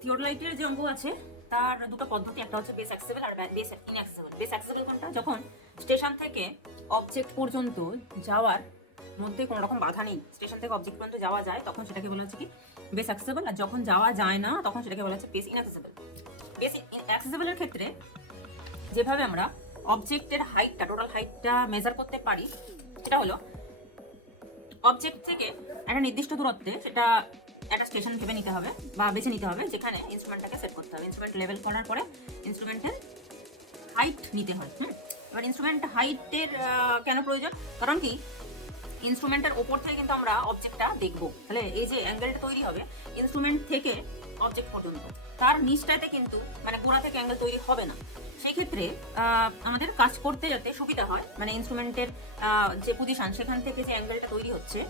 থিওডোলাইটের যে অঙ্ক আছে তার দুটো পদ্ধতি, একটা হচ্ছে বেস অ্যাক্সেসিবল আর বেস ইনঅ্যাক্সেসিবল। বেস অ্যাক্সেসিবল কোনটা? যখন স্টেশন থেকে অবজেক্ট পর্যন্ত যাওয়ার মধ্যে কোনো রকম বাধা নেই, স্টেশন থেকে অবজেক্ট পর্যন্ত যাওয়া যায়, তখন সেটাকে বলা হচ্ছে কি বেস অ্যাক্সেসিবল। আর যখন যাওয়া যায় না তখন সেটাকে বলা হচ্ছে বেস ইনঅ্যাক্সেসিবল। বেস অ্যাক্সেসিবলের ক্ষেত্রে যেভাবে আমরা অবজেক্টের হাইটটা, টোটাল হাইটটা মেজার করতে পারি, সেটা হলো অবজেক্ট থেকে একটা নির্দিষ্ট দূরত্বে সেটা একটা স্টেশন ভেবে নিতে হবে বা বেছে নিতে হবে, যেখানে ইনস্ট্রুমেন্টটাকে সেট করতে হবে। ইনস্ট্রুমেন্ট লেভেল করার পরে ইনস্ট্রুমেন্টের হাইট নিতে হয়। এবার ইনস্ট্রুমেন্ট হাইটের কেন প্রয়োজন? কারণ কি, ইনস্ট্রুমেন্টের ওপর থেকে কিন্তু আমরা অবজেক্টটা দেখবো, তাহলে এই যে অ্যাঙ্গেলটা তৈরি হবে ইনস্ট্রুমেন্ট থেকে অবজেক্ট পর্যন্ত, তার নিচটাতে কিন্তু মানে গোড়া থেকে অ্যাঙ্গেল তৈরি হবে না। সেই ক্ষেত্রে আমাদের কাজ করতে যাতে সুবিধা হয়, মানে ইনস্ট্রুমেন্টের যে পজিশন সেখান থেকে যে অ্যাঙ্গেলটা তৈরি হচ্ছে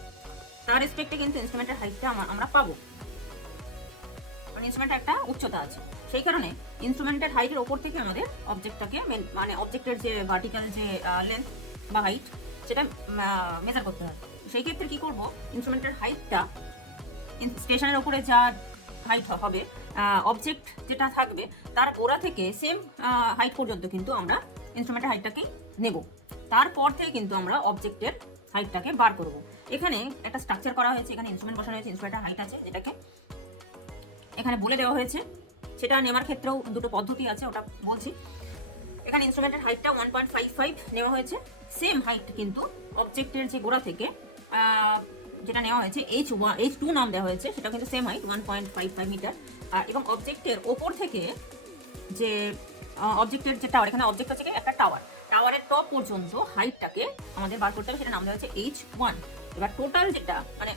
তার রেসপেক্টে কিন্তু ইনস্ট্রুমেন্টের হাইটটা আমরা পাবো। মানে ইনস্ট্রুমেন্টের একটা উচ্চতা আছে, সেই কারণে ইনস্ট্রুমেন্টের হাইটের ওপর থেকে আমাদের অবজেক্টটাকে মানে অবজেক্টের যে ভার্টিক্যাল যে লেন্থ বা হাইট সেটা মেজার করতে হয়। সেই ক্ষেত্রে কি করব, ইনস্ট্রুমেন্টের হাইটটা স্টেশনের উপরে যা হাইট হবে, অবজেক্ট যেটা থাকবে তার গোড়া থেকে সেম হাইট পর্যন্ত কিন্তু আমরা ইনস্ট্রুমেন্টের হাইটটাকে নেব। তারপর থেকে কিন্তু আমরা অবজেক্টের হাইটটাকে বার করব। এখানে একটা স্ট্রাকচার করা হয়েছে, এখানে ইনস্ট্রুমেন্ট বসানো হয়েছে, ইনস্ট্রুমেন্টের হাইট আছে যেটাকে এখানে বলে দেওয়া হয়েছে। সেটা নেওয়ার ক্ষেত্রেও দুটো পদ্ধতি আছে, ওটা বলছি। এখানে ইনস্ট্রুমেন্টের হাইটটা 1.55 নেওয়া হয়েছে। সেম হাইট কিন্তু অবজেক্টের যে গোড়া থেকে যেটা নেওয়া হয়েছে H2 নাম দেওয়া হয়েছে, সেটা কিন্তু সেম হাইট 1.55 মিটার। এবং অবজেক্টের ওপর থেকে যে অবজেক্টের যে টাওয়ার, এখানে অবজেক্ট হচ্ছে একটা টাওয়ারের টপ পর্যন্ত হাইটটাকে আমাদের বার করতে হবে, সেটা নাম দেওয়া হয়েছে H1। এবার টোটাল যেটা মানে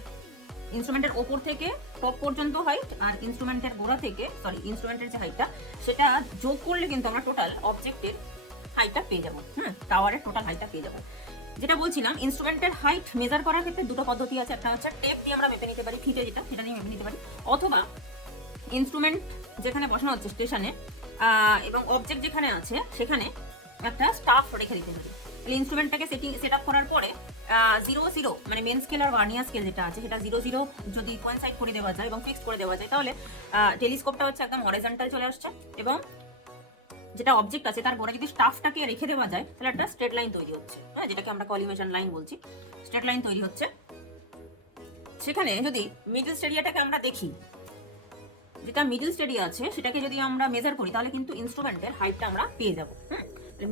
ইনস্ট্রুমেন্টের ওপর থেকে টপ পর্যন্ত হাইট আর ইনস্ট্রুমেন্টের যে হাইটটা সেটা যোগ করলে কিন্তু আমরা টোটাল অবজেক্টের হাইটটা পেয়ে যাবো। টাওয়ারের টোটাল হাইটটা পেয়ে যাবো। যেটা বলছিলাম, ইনস্ট্রুমেন্টের হাইট মেজার করার ক্ষেত্রে দুটো পদ্ধতি আছে। একটা হচ্ছে টেপ দিয়ে আমরা মেপে নিতে পারি, ফিতে সেটা দিয়ে মেপে নিতে পারি, অথবা ইনস্ট্রুমেন্ট যেখানে বসানো হচ্ছে স্টেশনে এবং অবজেক্ট যেখানে আছে সেখানে একটা স্টাফ রেখে দিতে পারি। ইনস্ট্রুমেন্টটাকে সেট আপ করার পরে 0 মানে মেন স্কেল আর ভার্নিয়ার স্কেল যেটা আছে সেটা 0 যদি কোয়েনসাইড করে দেওয়া যায় এবং ফিক্স করে দেওয়া যায়, তাহলে টেলিস্কোপটা হচ্ছে একদম হরিজন্টাল চলে আসছে, এবং যেটা অবজেক্ট আছে তার গোড়ায় যদি স্টাফটাকে রেখে দেওয়া যায় তাহলে একটা স্ট্রেট লাইন তৈরি হচ্ছে, যেটাকে আমরা কলিমেশন লাইন বলছি। স্ট্রেট লাইন তৈরি হচ্ছে। সেখানে যদি মিডল স্টেডিয়াটাকে আমরা দেখি, যেটা মিডল স্টেডিয়া আছে সেটাকে যদি আমরা মেজার করি তাহলে কিন্তু ইনস্ট্রুমেন্টের হাইটটা আমরা পেয়ে যাবো।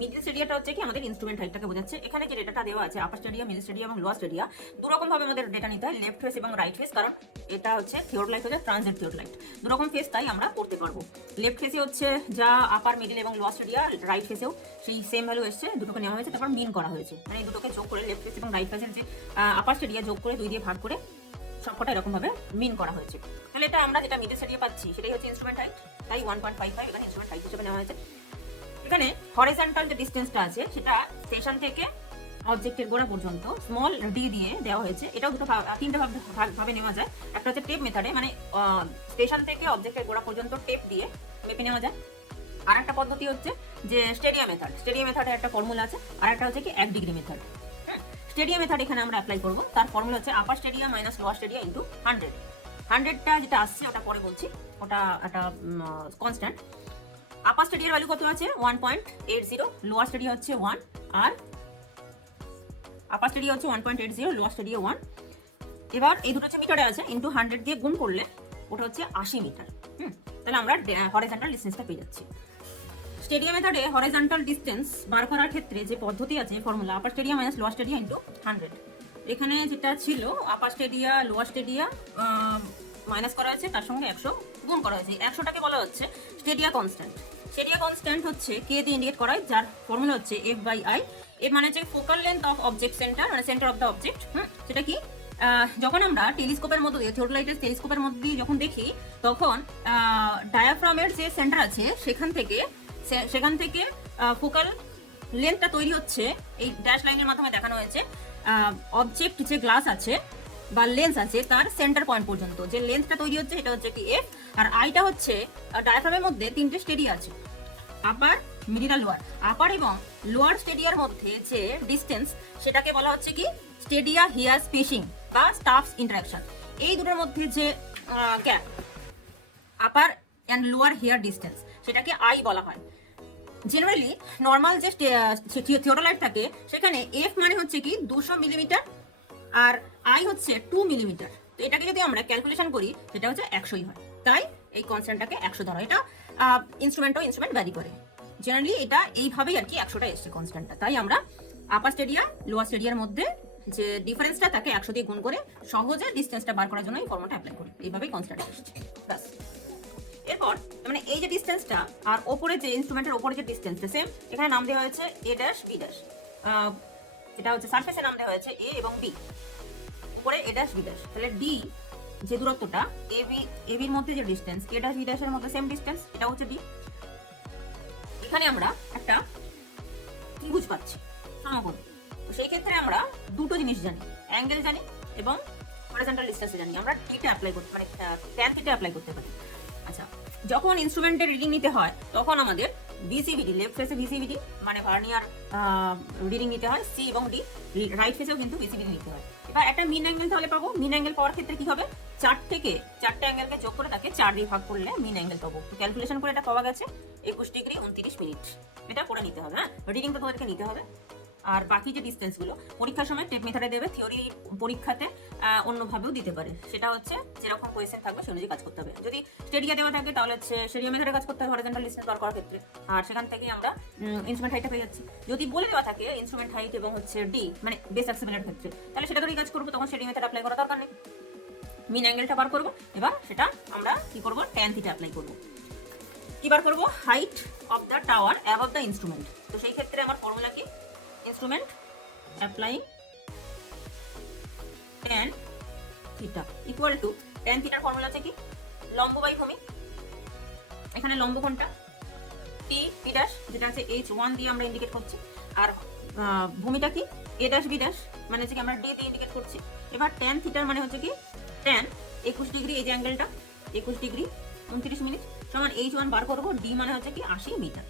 মিডল স্টেডিয়াটা হচ্ছে কি আমাদের ইনস্ট্রুমেন্ট হাইটটাকে বোঝাচ্ছে। এখানে যে ডেটাটা দেওয়া আছে আপার স্টেডিয়া, মিডল স্টেডিয়া এবং লোয়ার স্টেডিয়া, দুরকম ভাবে আমাদের ডেটা নিতে হয়, লেফট ফেস এবং রাইট ফেস। কারণ এটা হচ্ছে থিওডোলাইট হচ্ছে ট্রানজিট থিওডোলাইট, দুরকম ফেস তাই আমরা করতে পারবো। লেফট ফেসে হচ্ছে যা আপার, মিডল এবং লোয়ার স্টেডিয়া, রাইট ফেসেও সেই সেম ভ্যালু এসছে, দুটোকে নেওয়া হয়েছে, তারপর মিন করা হয়েছে। মানে এই দুটোকে যোগ করে লেফট ফেস এবং রাইট ফেসের যে আপার স্টেডিয়া যোগ করে 2 দিয়ে ভাগ করে সবকটা এরকম ভাবে মিন করা হয়েছে। তাহলে এটা আমরা যেটা মিডল স্টেডিয়া পাচ্ছি সেটাই হচ্ছে ইনস্ট্রুমেন্ট হাইট, তাই 1.55 এখানে ইনস্ট্রুমেন্ট হাইট হিসেবে নেওয়া হয়েছে। এখানে হরিজন্টাল যে ডিসটেন্সটা আছে সেটা স্টেশন থেকে অবজেক্টের গোড়া পর্যন্ত স্মল ডি দিয়ে দেওয়া হয়েছে। এটাও তিনটা ভাবে নেওয়া যায়। একটা হচ্ছে টেপ মেথডে, মানে স্টেশন থেকে অবজেক্টের গোড়া পর্যন্ত টেপ দিয়ে মেপে নেওয়া যায়। আর একটা পদ্ধতি হচ্ছে যে স্টেডিয়াম মেথড। স্টেডিয়াম মেথডের একটা ফর্মুলা আছে। আর একটা হচ্ছে কি 1 ডিগ্রি মেথড। স্টেডিয়াম মেথড এখানে আমরা অ্যাপ্লাই করব। তার ফর্মুলা হচ্ছে upper stadia minus lower stadia into 100। 100টা যেটা আসছে ওটা পরে বলছি, ওটা একটা কনস্ট্যান্ট। আপার স্টেডিয়ার ভ্যালু কত আছে 1.80, লোয়ার স্টেডিয়া হচ্ছে 1, আর আপার স্টেডিয়া হচ্ছে 1.80, লোয়ার স্টেডিয়া 1। এবার এই দুটো হচ্ছে মিটারে আছে, ইন্টু 100 দিয়ে গুণ করলে ওটা হচ্ছে 80 মিটার। তাহলে আমরা হরিজন্টাল ডিসটেন্সটা পেয়ে যাচ্ছি। স্টেডিয়াম মেথডে হরিজন্টাল ডিসটেন্স বার করার ক্ষেত্রে যে পদ্ধতি আছে, formula upper stadia minus lower stadia into 100। এখানে যেটা ছিল upper stadia lower stadia minus করা হয়েছে, তার সঙ্গে 100 গুণ করা হয়েছে। 100টাকে বলা হচ্ছে স্টেডিয়া কনস্ট্যান্ট। স্টেডিয়া কনস্ট্যান্ট হচ্ছে কে দিয়ে ইন্ডিকেট করা হয়, যার ফর্মুলা হচ্ছে F/I। এর মানে হচ্ছে focal length of object centre, মানে সেন্টার অফ দ্য অবজেক্ট। সেটা কি, যখন আমরা টেলিস্কোপের মধ্যে থিওডোলাইটের টেলিস্কোপের মধ্যে যখন দেখি তখন ডায়াফ্রামের যে সেন্টার আছে সেখান থেকে ফোকাল লেন্থটা তৈরি হচ্ছে, এই ড্যাশ লাইনের মাধ্যমে দেখানো হয়েছে। অবজেক্ট যে গ্লাস আছে বা লেন্স আছে তার সেন্টার পয়েন্ট পর্যন্ত যে লেন্থটা তৈরি হচ্ছে এটা হচ্ছে কি F, আর আইটা হচ্ছে ডায়াফ্রামের মধ্যে 3টে স্টেডিয়া আছে, আপার, মিডিল আর লোয়ার। আপার এবং লোয়ার স্টেডিয়ার মধ্যে যে ডিসটেন্স সেটাকে বলা হচ্ছে কি স্টেডিয়া হিয়ার স্পেসিং বা স্টাফস ইন্টারাকশন। এই দুটোর মধ্যে যে gap, upper and lower hair distance, সেটাকে আই বলা হয়। জেনারেলি নর্মাল যে থিওডোলাইট থাকে সেখানে এফ মানে হচ্ছে কি 200 মিলিমিটার আর আই হচ্ছে 2 মিলিমিটার। তো এটাকে যদি আমরা ক্যালকুলেশন করি সেটা হচ্ছে 100ই হয়, তাই এই কনস্ট্যান্টটাকে 100 ধরা। এটা ইনস্ট্রুমেন্ট ভ্যারি করে, জেনারেলি এটা এইভাবেই আর কি 100টা এসছে কনস্ট্যান্টটা। তাই আমরা আপার স্টেডিয়া লোয়ার স্টেডিয়ার মধ্যে যে ডিফারেন্সটা তাকে 100 দিয়ে গুণ করে সহজে ডিস্টেন্সটা বার করার জন্য এই ফর্মুলাটা অ্যাপ্লাই করি, এইভাবেই কনস্ট্যান্ট এসছে ব্যাস। এরপর মানে এই যে ডিস্টেন্সটা আর ওপরে যে ইনস্ট্রুমেন্টের ওপরে যে ডিস্টেন্সটা সেম, এখানে নাম দেওয়া হয়েছে এ ড্যাশ বি ড্যাশ, এটা হচ্ছে সারফেসে নাম দেওয়া হয়েছে এ এবং বি, উপরে এ ড্যাশ বি ড্যাশ। তাহলে ডি যে দূরত্বটা এবির মধ্যে যে ডিস্টেন্স, এ ড্যাশ বি ড্যাশের মধ্যে সেম ডিস্টেন্স, এটা হচ্ছে ডি। এখানে আমরা একটা ত্রিভুজ পাচ্ছি সমকোণ। তো সেই ক্ষেত্রে আমরা দুটো জিনিস জানি, অ্যাঙ্গেল জানি এবং হরিজন্টাল ডিসটেন্স জানি। আমরা থিটা অ্যাপ্লাই করতে মানে ট্যান থিটা অ্যাপ্লাই করতে পারি। আচ্ছা, যখন ইনস্ট্রুমেন্টের রিডিং নিতে হয় তখন আমাদের ভিসিভিডি, লেফট ফেসে ভিসিভিডি মানে ভার্নিয়ার রিডিং নিতে হয়, সি এবং ডি, রাইট ফেসেও কিন্তু ভিসিভিডি নিতে হয়। এবার একটা মিন অ্যাঙ্গেল তাহলে পাবো। মিন অ্যাঙ্গেল পাওয়ার ক্ষেত্রে কি হবে, চারটে অ্যাঙ্গেলকে যোগ করে তাকে 4 দিয়ে ভাগ করলে মিন অ্যাঙ্গেল পাবো। তো ক্যালকুলেশন করে এটা পাওয়া গেছে 21 ডিগ্রি 29 মিনিট। এটা করে নিতে হবে, হ্যাঁ, রিডিংটা তোমাদেরকে নিতে হবে। আর বাকি যে ডিস্টেন্সগুলো পরীক্ষার সময় টেট মেথডে দেবে, থিওরি পরীক্ষাতে অন্যভাবেও দিতে পারে। সেটা হচ্ছে যেরকম কোয়েশ্চেন থাকবে সেই অনুযায়ী কাজ করতে হবে। যদি স্টেডিয়া দেওয়া থাকে তাহলে হচ্ছে স্টেডিয়া মেথডে কাজ করতে হবে হরিজন্টাল ডিসটেন্স বার করার ক্ষেত্রে, আর সেখান থেকেই আমরা ইনস্ট্রুমেন্ট হাইটটা পেয়ে যাচ্ছি। যদি বলে দেওয়া থাকে ইনস্ট্রুমেন্ট হাইট এবং হচ্ছে ডি মানে বেস অ্যাক্সিলারের ক্ষেত্রে, তাহলে সেটা করেই কাজ করবো, তখন স্টেডিয়া মেথড অ্যাপ্লাই করার দরকার নেই। মিন অ্যাঙ্গেলটা বার করবো, এবার সেটা আমরা কি করবো, ট্যান থিটা অ্যাপ্লাই করবো। কি বার করবো, height of the tower above the instrument. তো সেই ক্ষেত্রে আমার ফর্মুলা কি, instrument applying tan theta equal to tan theta এর ফর্মুলা আছে কি, লম্ব বাই ভূমি। এখানে লম্ব কোণটা t p ড্যাশ, যেটা আছে h1 দিয়ে আমরা ইন্ডিকেট করছি, আর ভূমিটা কি a ড্যাশ b ড্যাশ মানে হচ্ছে কি আমরা d দিয়ে ইন্ডিকেট করছি। এবার tan theta মানে হচ্ছে কি tan 21 ডিগ্রি, এই যে অ্যাঙ্গেলটা 21 ডিগ্রি 29 মিনিট সমান h1 বার করব, d মানে হচ্ছে কি 80 মিটার।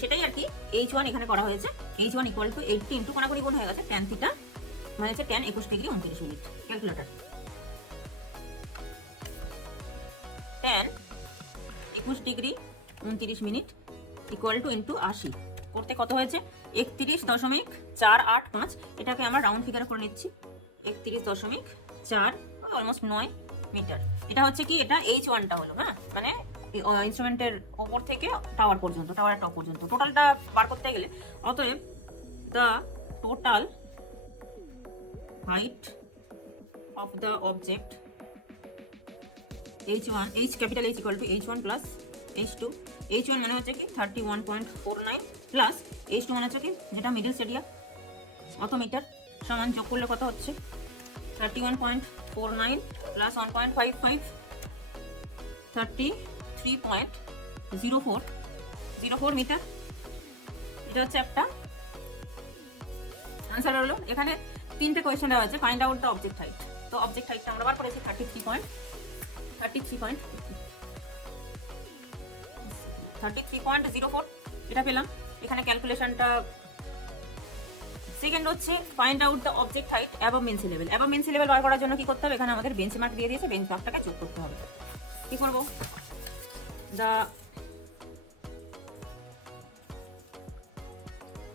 সেটাই আর কি h1 এখানে করা হয়েছে, h1 ইকুয়াল টু 80 ইন্টু কোনাকুনি গুণ হয়ে গেছে tan থিটা মানে হচ্ছে tan 21 degree 29 minute. Calculator tan 21 degree 29 minute equal two into 80 করতে কত হয়েছে 31.485। এটাকে আমরা রাউন্ড ফিগার করে নিচ্ছি, 31.4 অলমোস্ট 9 মিটার। এটা হচ্ছে কি, এটা h1টা হলো, হ্যাঁ, মানে ইনস্ট্রুমেন্টের ওপর থেকে টাওয়ার পর্যন্ত, টাওয়ারের টপ পর্যন্ত টোটালটা বার করতে গেলে, অতএব the total height of the object h1, h capital H equal to h1 plus h2। h1 মানে হচ্ছে কি 31.49 প্লাস h2 মানে হচ্ছে কি যেটা মিডল স্টেডিয়া অত মিটার, সমান যোগ করলে কত হচ্ছে 31.49 প্লাস 1.55 33.04 মিটার। এটা হচ্ছে একটা আনসার হলো। এখানে তিনটে কোয়েশ্চেন দেওয়া আছে, find out the object height. তো অবজেক্ট হাইটটা আমরা বার করেছি 33.04 এটা পেলাম। এখানে ক্যালকুলেশনটা সেকেন্ড হচ্ছে find out the object height above mean sea level. Above mean sea level বার করার জন্য কি করতে হবে, এখানে আমাদের বেঞ্চমার্ক দিয়ে দিয়েছে, বেঞ্চমার্কটাকে যোগ করতে হবে। কি করব, the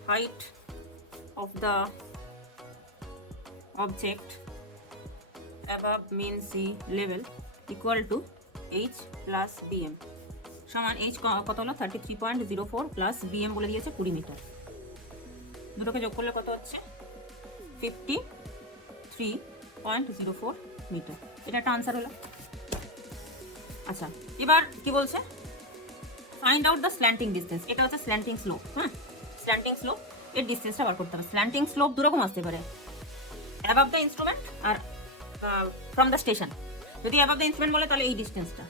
height of the object above mean sea level equal to h plus bm সমান h কত হলো 33.04 প্লাস bm বলে দিয়েছে 20 মিটার। দুটোকে যোগ করলে কত হচ্ছে 53.04 মিটার। এটা একটা আনসার হলো। আচ্ছা, এবার কি বলছে, find out the slanting distance. এটা হচ্ছে স্ল্যান্টিং স্লোপ, হ্যাঁ, স্ল্যান্টিং স্লোপ এর ডিসটেন্সটা বার করতে হবে। স্ল্যান্টিং স্লোপ দুরকম আসতে পারে, above the instrument are from the station. যদি অ্যাবাভ দ্য ইনস্ট্রুমেন্ট বলে তাহলে এই ডিসটেন্সটা,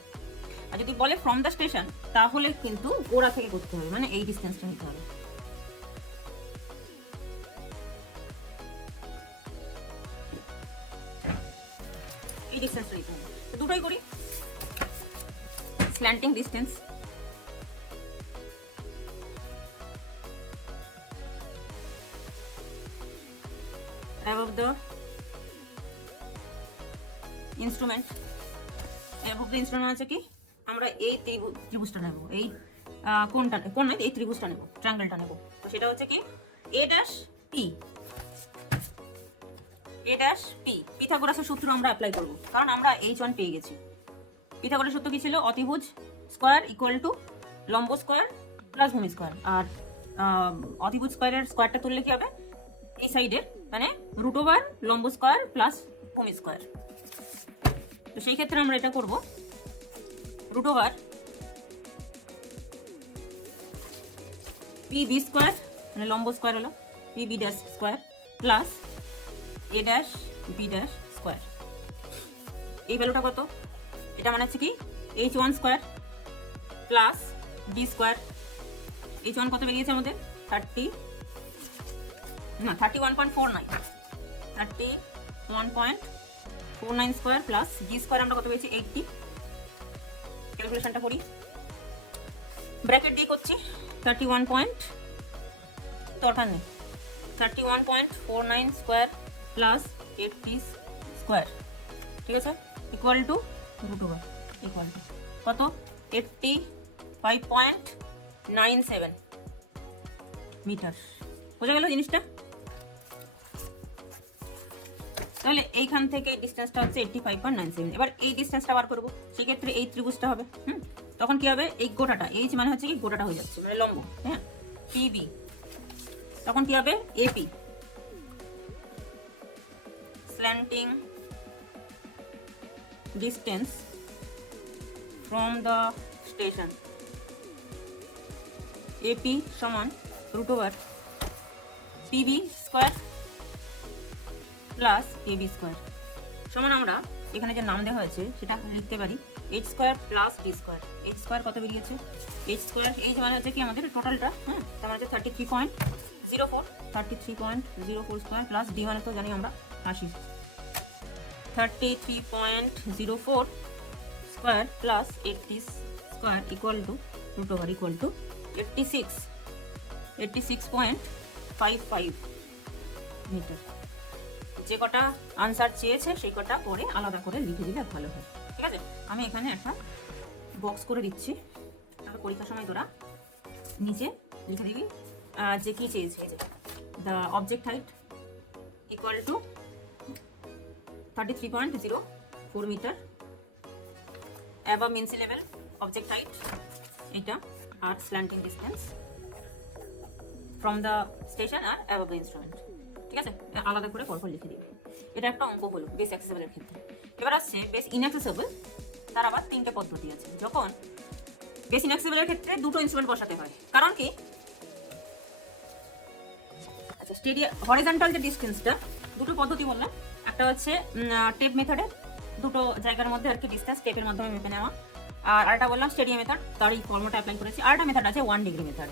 আর যদি বলে ফ্রম দ্য স্টেশন তাহলে কিন্তু গোড়া থেকে করতে হবে, মানে এই ডিসটেন্সটা নিতে হবে। এই ডিসটেন্সটা নিতে হবে, দুটোই করি। Slanting distance above the instrument, above the instrument আছে কি আমরা এই ত্রিভুজটা নেব, এই কোন নয়, এই ত্রিভুজটা নেব, ট্রায়াঙ্গেলটা নেব। তো সেটা হচ্ছে কি a dash P, a dash P. পিথাগোরাসের সূত্র আমরা অ্যাপ্লাই করব, কারণ আমরা h1 পেয়ে গেছি। পিথাগোরাসের সূত্র কি ছিল? অতিভুজ স্কয়ার ইকুয়াল টু লম্ব স্কয়ার প্লাস ভূমি স্কয়ার। আর অতিভুজ স্কয়ারের স্কয়ারটা তুললে কি হবে? এই সাইডের মানে রুট ওভার লম্ব স্কয়ার প্লাস ভূমি স্কয়ার। তো সেই ক্ষেত্রে আমরা এটা করব root over P B square, মানে লম্ব স্কয়ার হলো P B dash square plus A dash B dash square. এই ভ্যালুটা কত? এটা মানে হচ্ছে কি h1 square plus d square. h1 কত বেরিয়েছে আমাদের? 31.49, 31.49 স্কয়ার প্লাস d স্কয়ার আমরা কত পেয়েছি? 80। ক্যালকুলেশনটা করি, ব্র্যাকেট দিয়ে করছি। 31.49 স্কয়ার প্লাস 80 স্কয়ার, ঠিক আছে, equal to root over equal to কত? 85.97 মিটার। বোঝা গেল জিনিসটা? তাহলে এইখান থেকে এই ডিসটেন্সটা হচ্ছে 85.97। এবার এই ডিসটেন্সটা বার করবো, সেক্ষেত্রে এই ত্রিভুজটা হবে। তখন কি হবে? এই গোটাটা, এইচ মানে হচ্ছে কি গোটাটা হয়ে যাচ্ছে, মানে লম্ব, হ্যাঁ, পিবি। তখন কি হবে? AP slanting distance from the station, AP সমান root over PB square plus AB square সমান আমরা এখানে যে নাম দেওয়া হয়েছে সেটা লিখতে পারি h square plus d square. h square কত বেরিয়েছে? h স্কয়ার h মানে হচ্ছে কি আমাদের টোটালটা, হ্যাঁ, তার মানে হচ্ছে 33.04 স্কয়ার প্লাস d মানে তো জানি আমরা 80, 33.04 square plus 80 square equal to root over equal to 86.55 metre. যে কটা আনসার চেয়েছে সেই কটা পরে আলাদা করে লিখে দিলে ভালো হয়, ঠিক আছে? আমি এখানে একটা বক্স করে দিচ্ছি, তারপর পরীক্ষার সময় তোরা নিচে লিখে দিবি যে কি চেয়েছে। The object height equal to 33.04 metre, above mean sea level object height এটা, আর slanting distance from the station আর অ্যাবভ দ্য ইনস্ট্রুমেন্ট, ঠিক আছে? আলাদা করে পরপর লিখে দিবে। এটা একটা অঙ্ক হলো বেস অ্যাক্সেসিবলের ক্ষেত্রে। এবার আসছে বেস ইনঅ্যাক্সেসিবল, তার আবার তিনটে পদ্ধতি আছে। যখন বেস ইনঅ্যাক্সেসিবলের ক্ষেত্রে দুটো ইনস্ট্রুমেন্ট বসাতে হয়, কারণ কি আচ্ছা হরিজন্টাল যে ডিসটেন্সটা, দুটো পদ্ধতি বললাম, একটা হচ্ছে টেপ মেথডে, দুটো জায়গার মধ্যে আর কি ডিসটেন্স টেপের মাধ্যমে মেপে নেওয়া, আর আরেকটা বললাম স্টেডিয়াম মেথড, তার এই ফর্মুলাটা অ্যাপ্লাই করেছি। আরেকটা মেথড আছে 1 ডিগ্রি মেথড।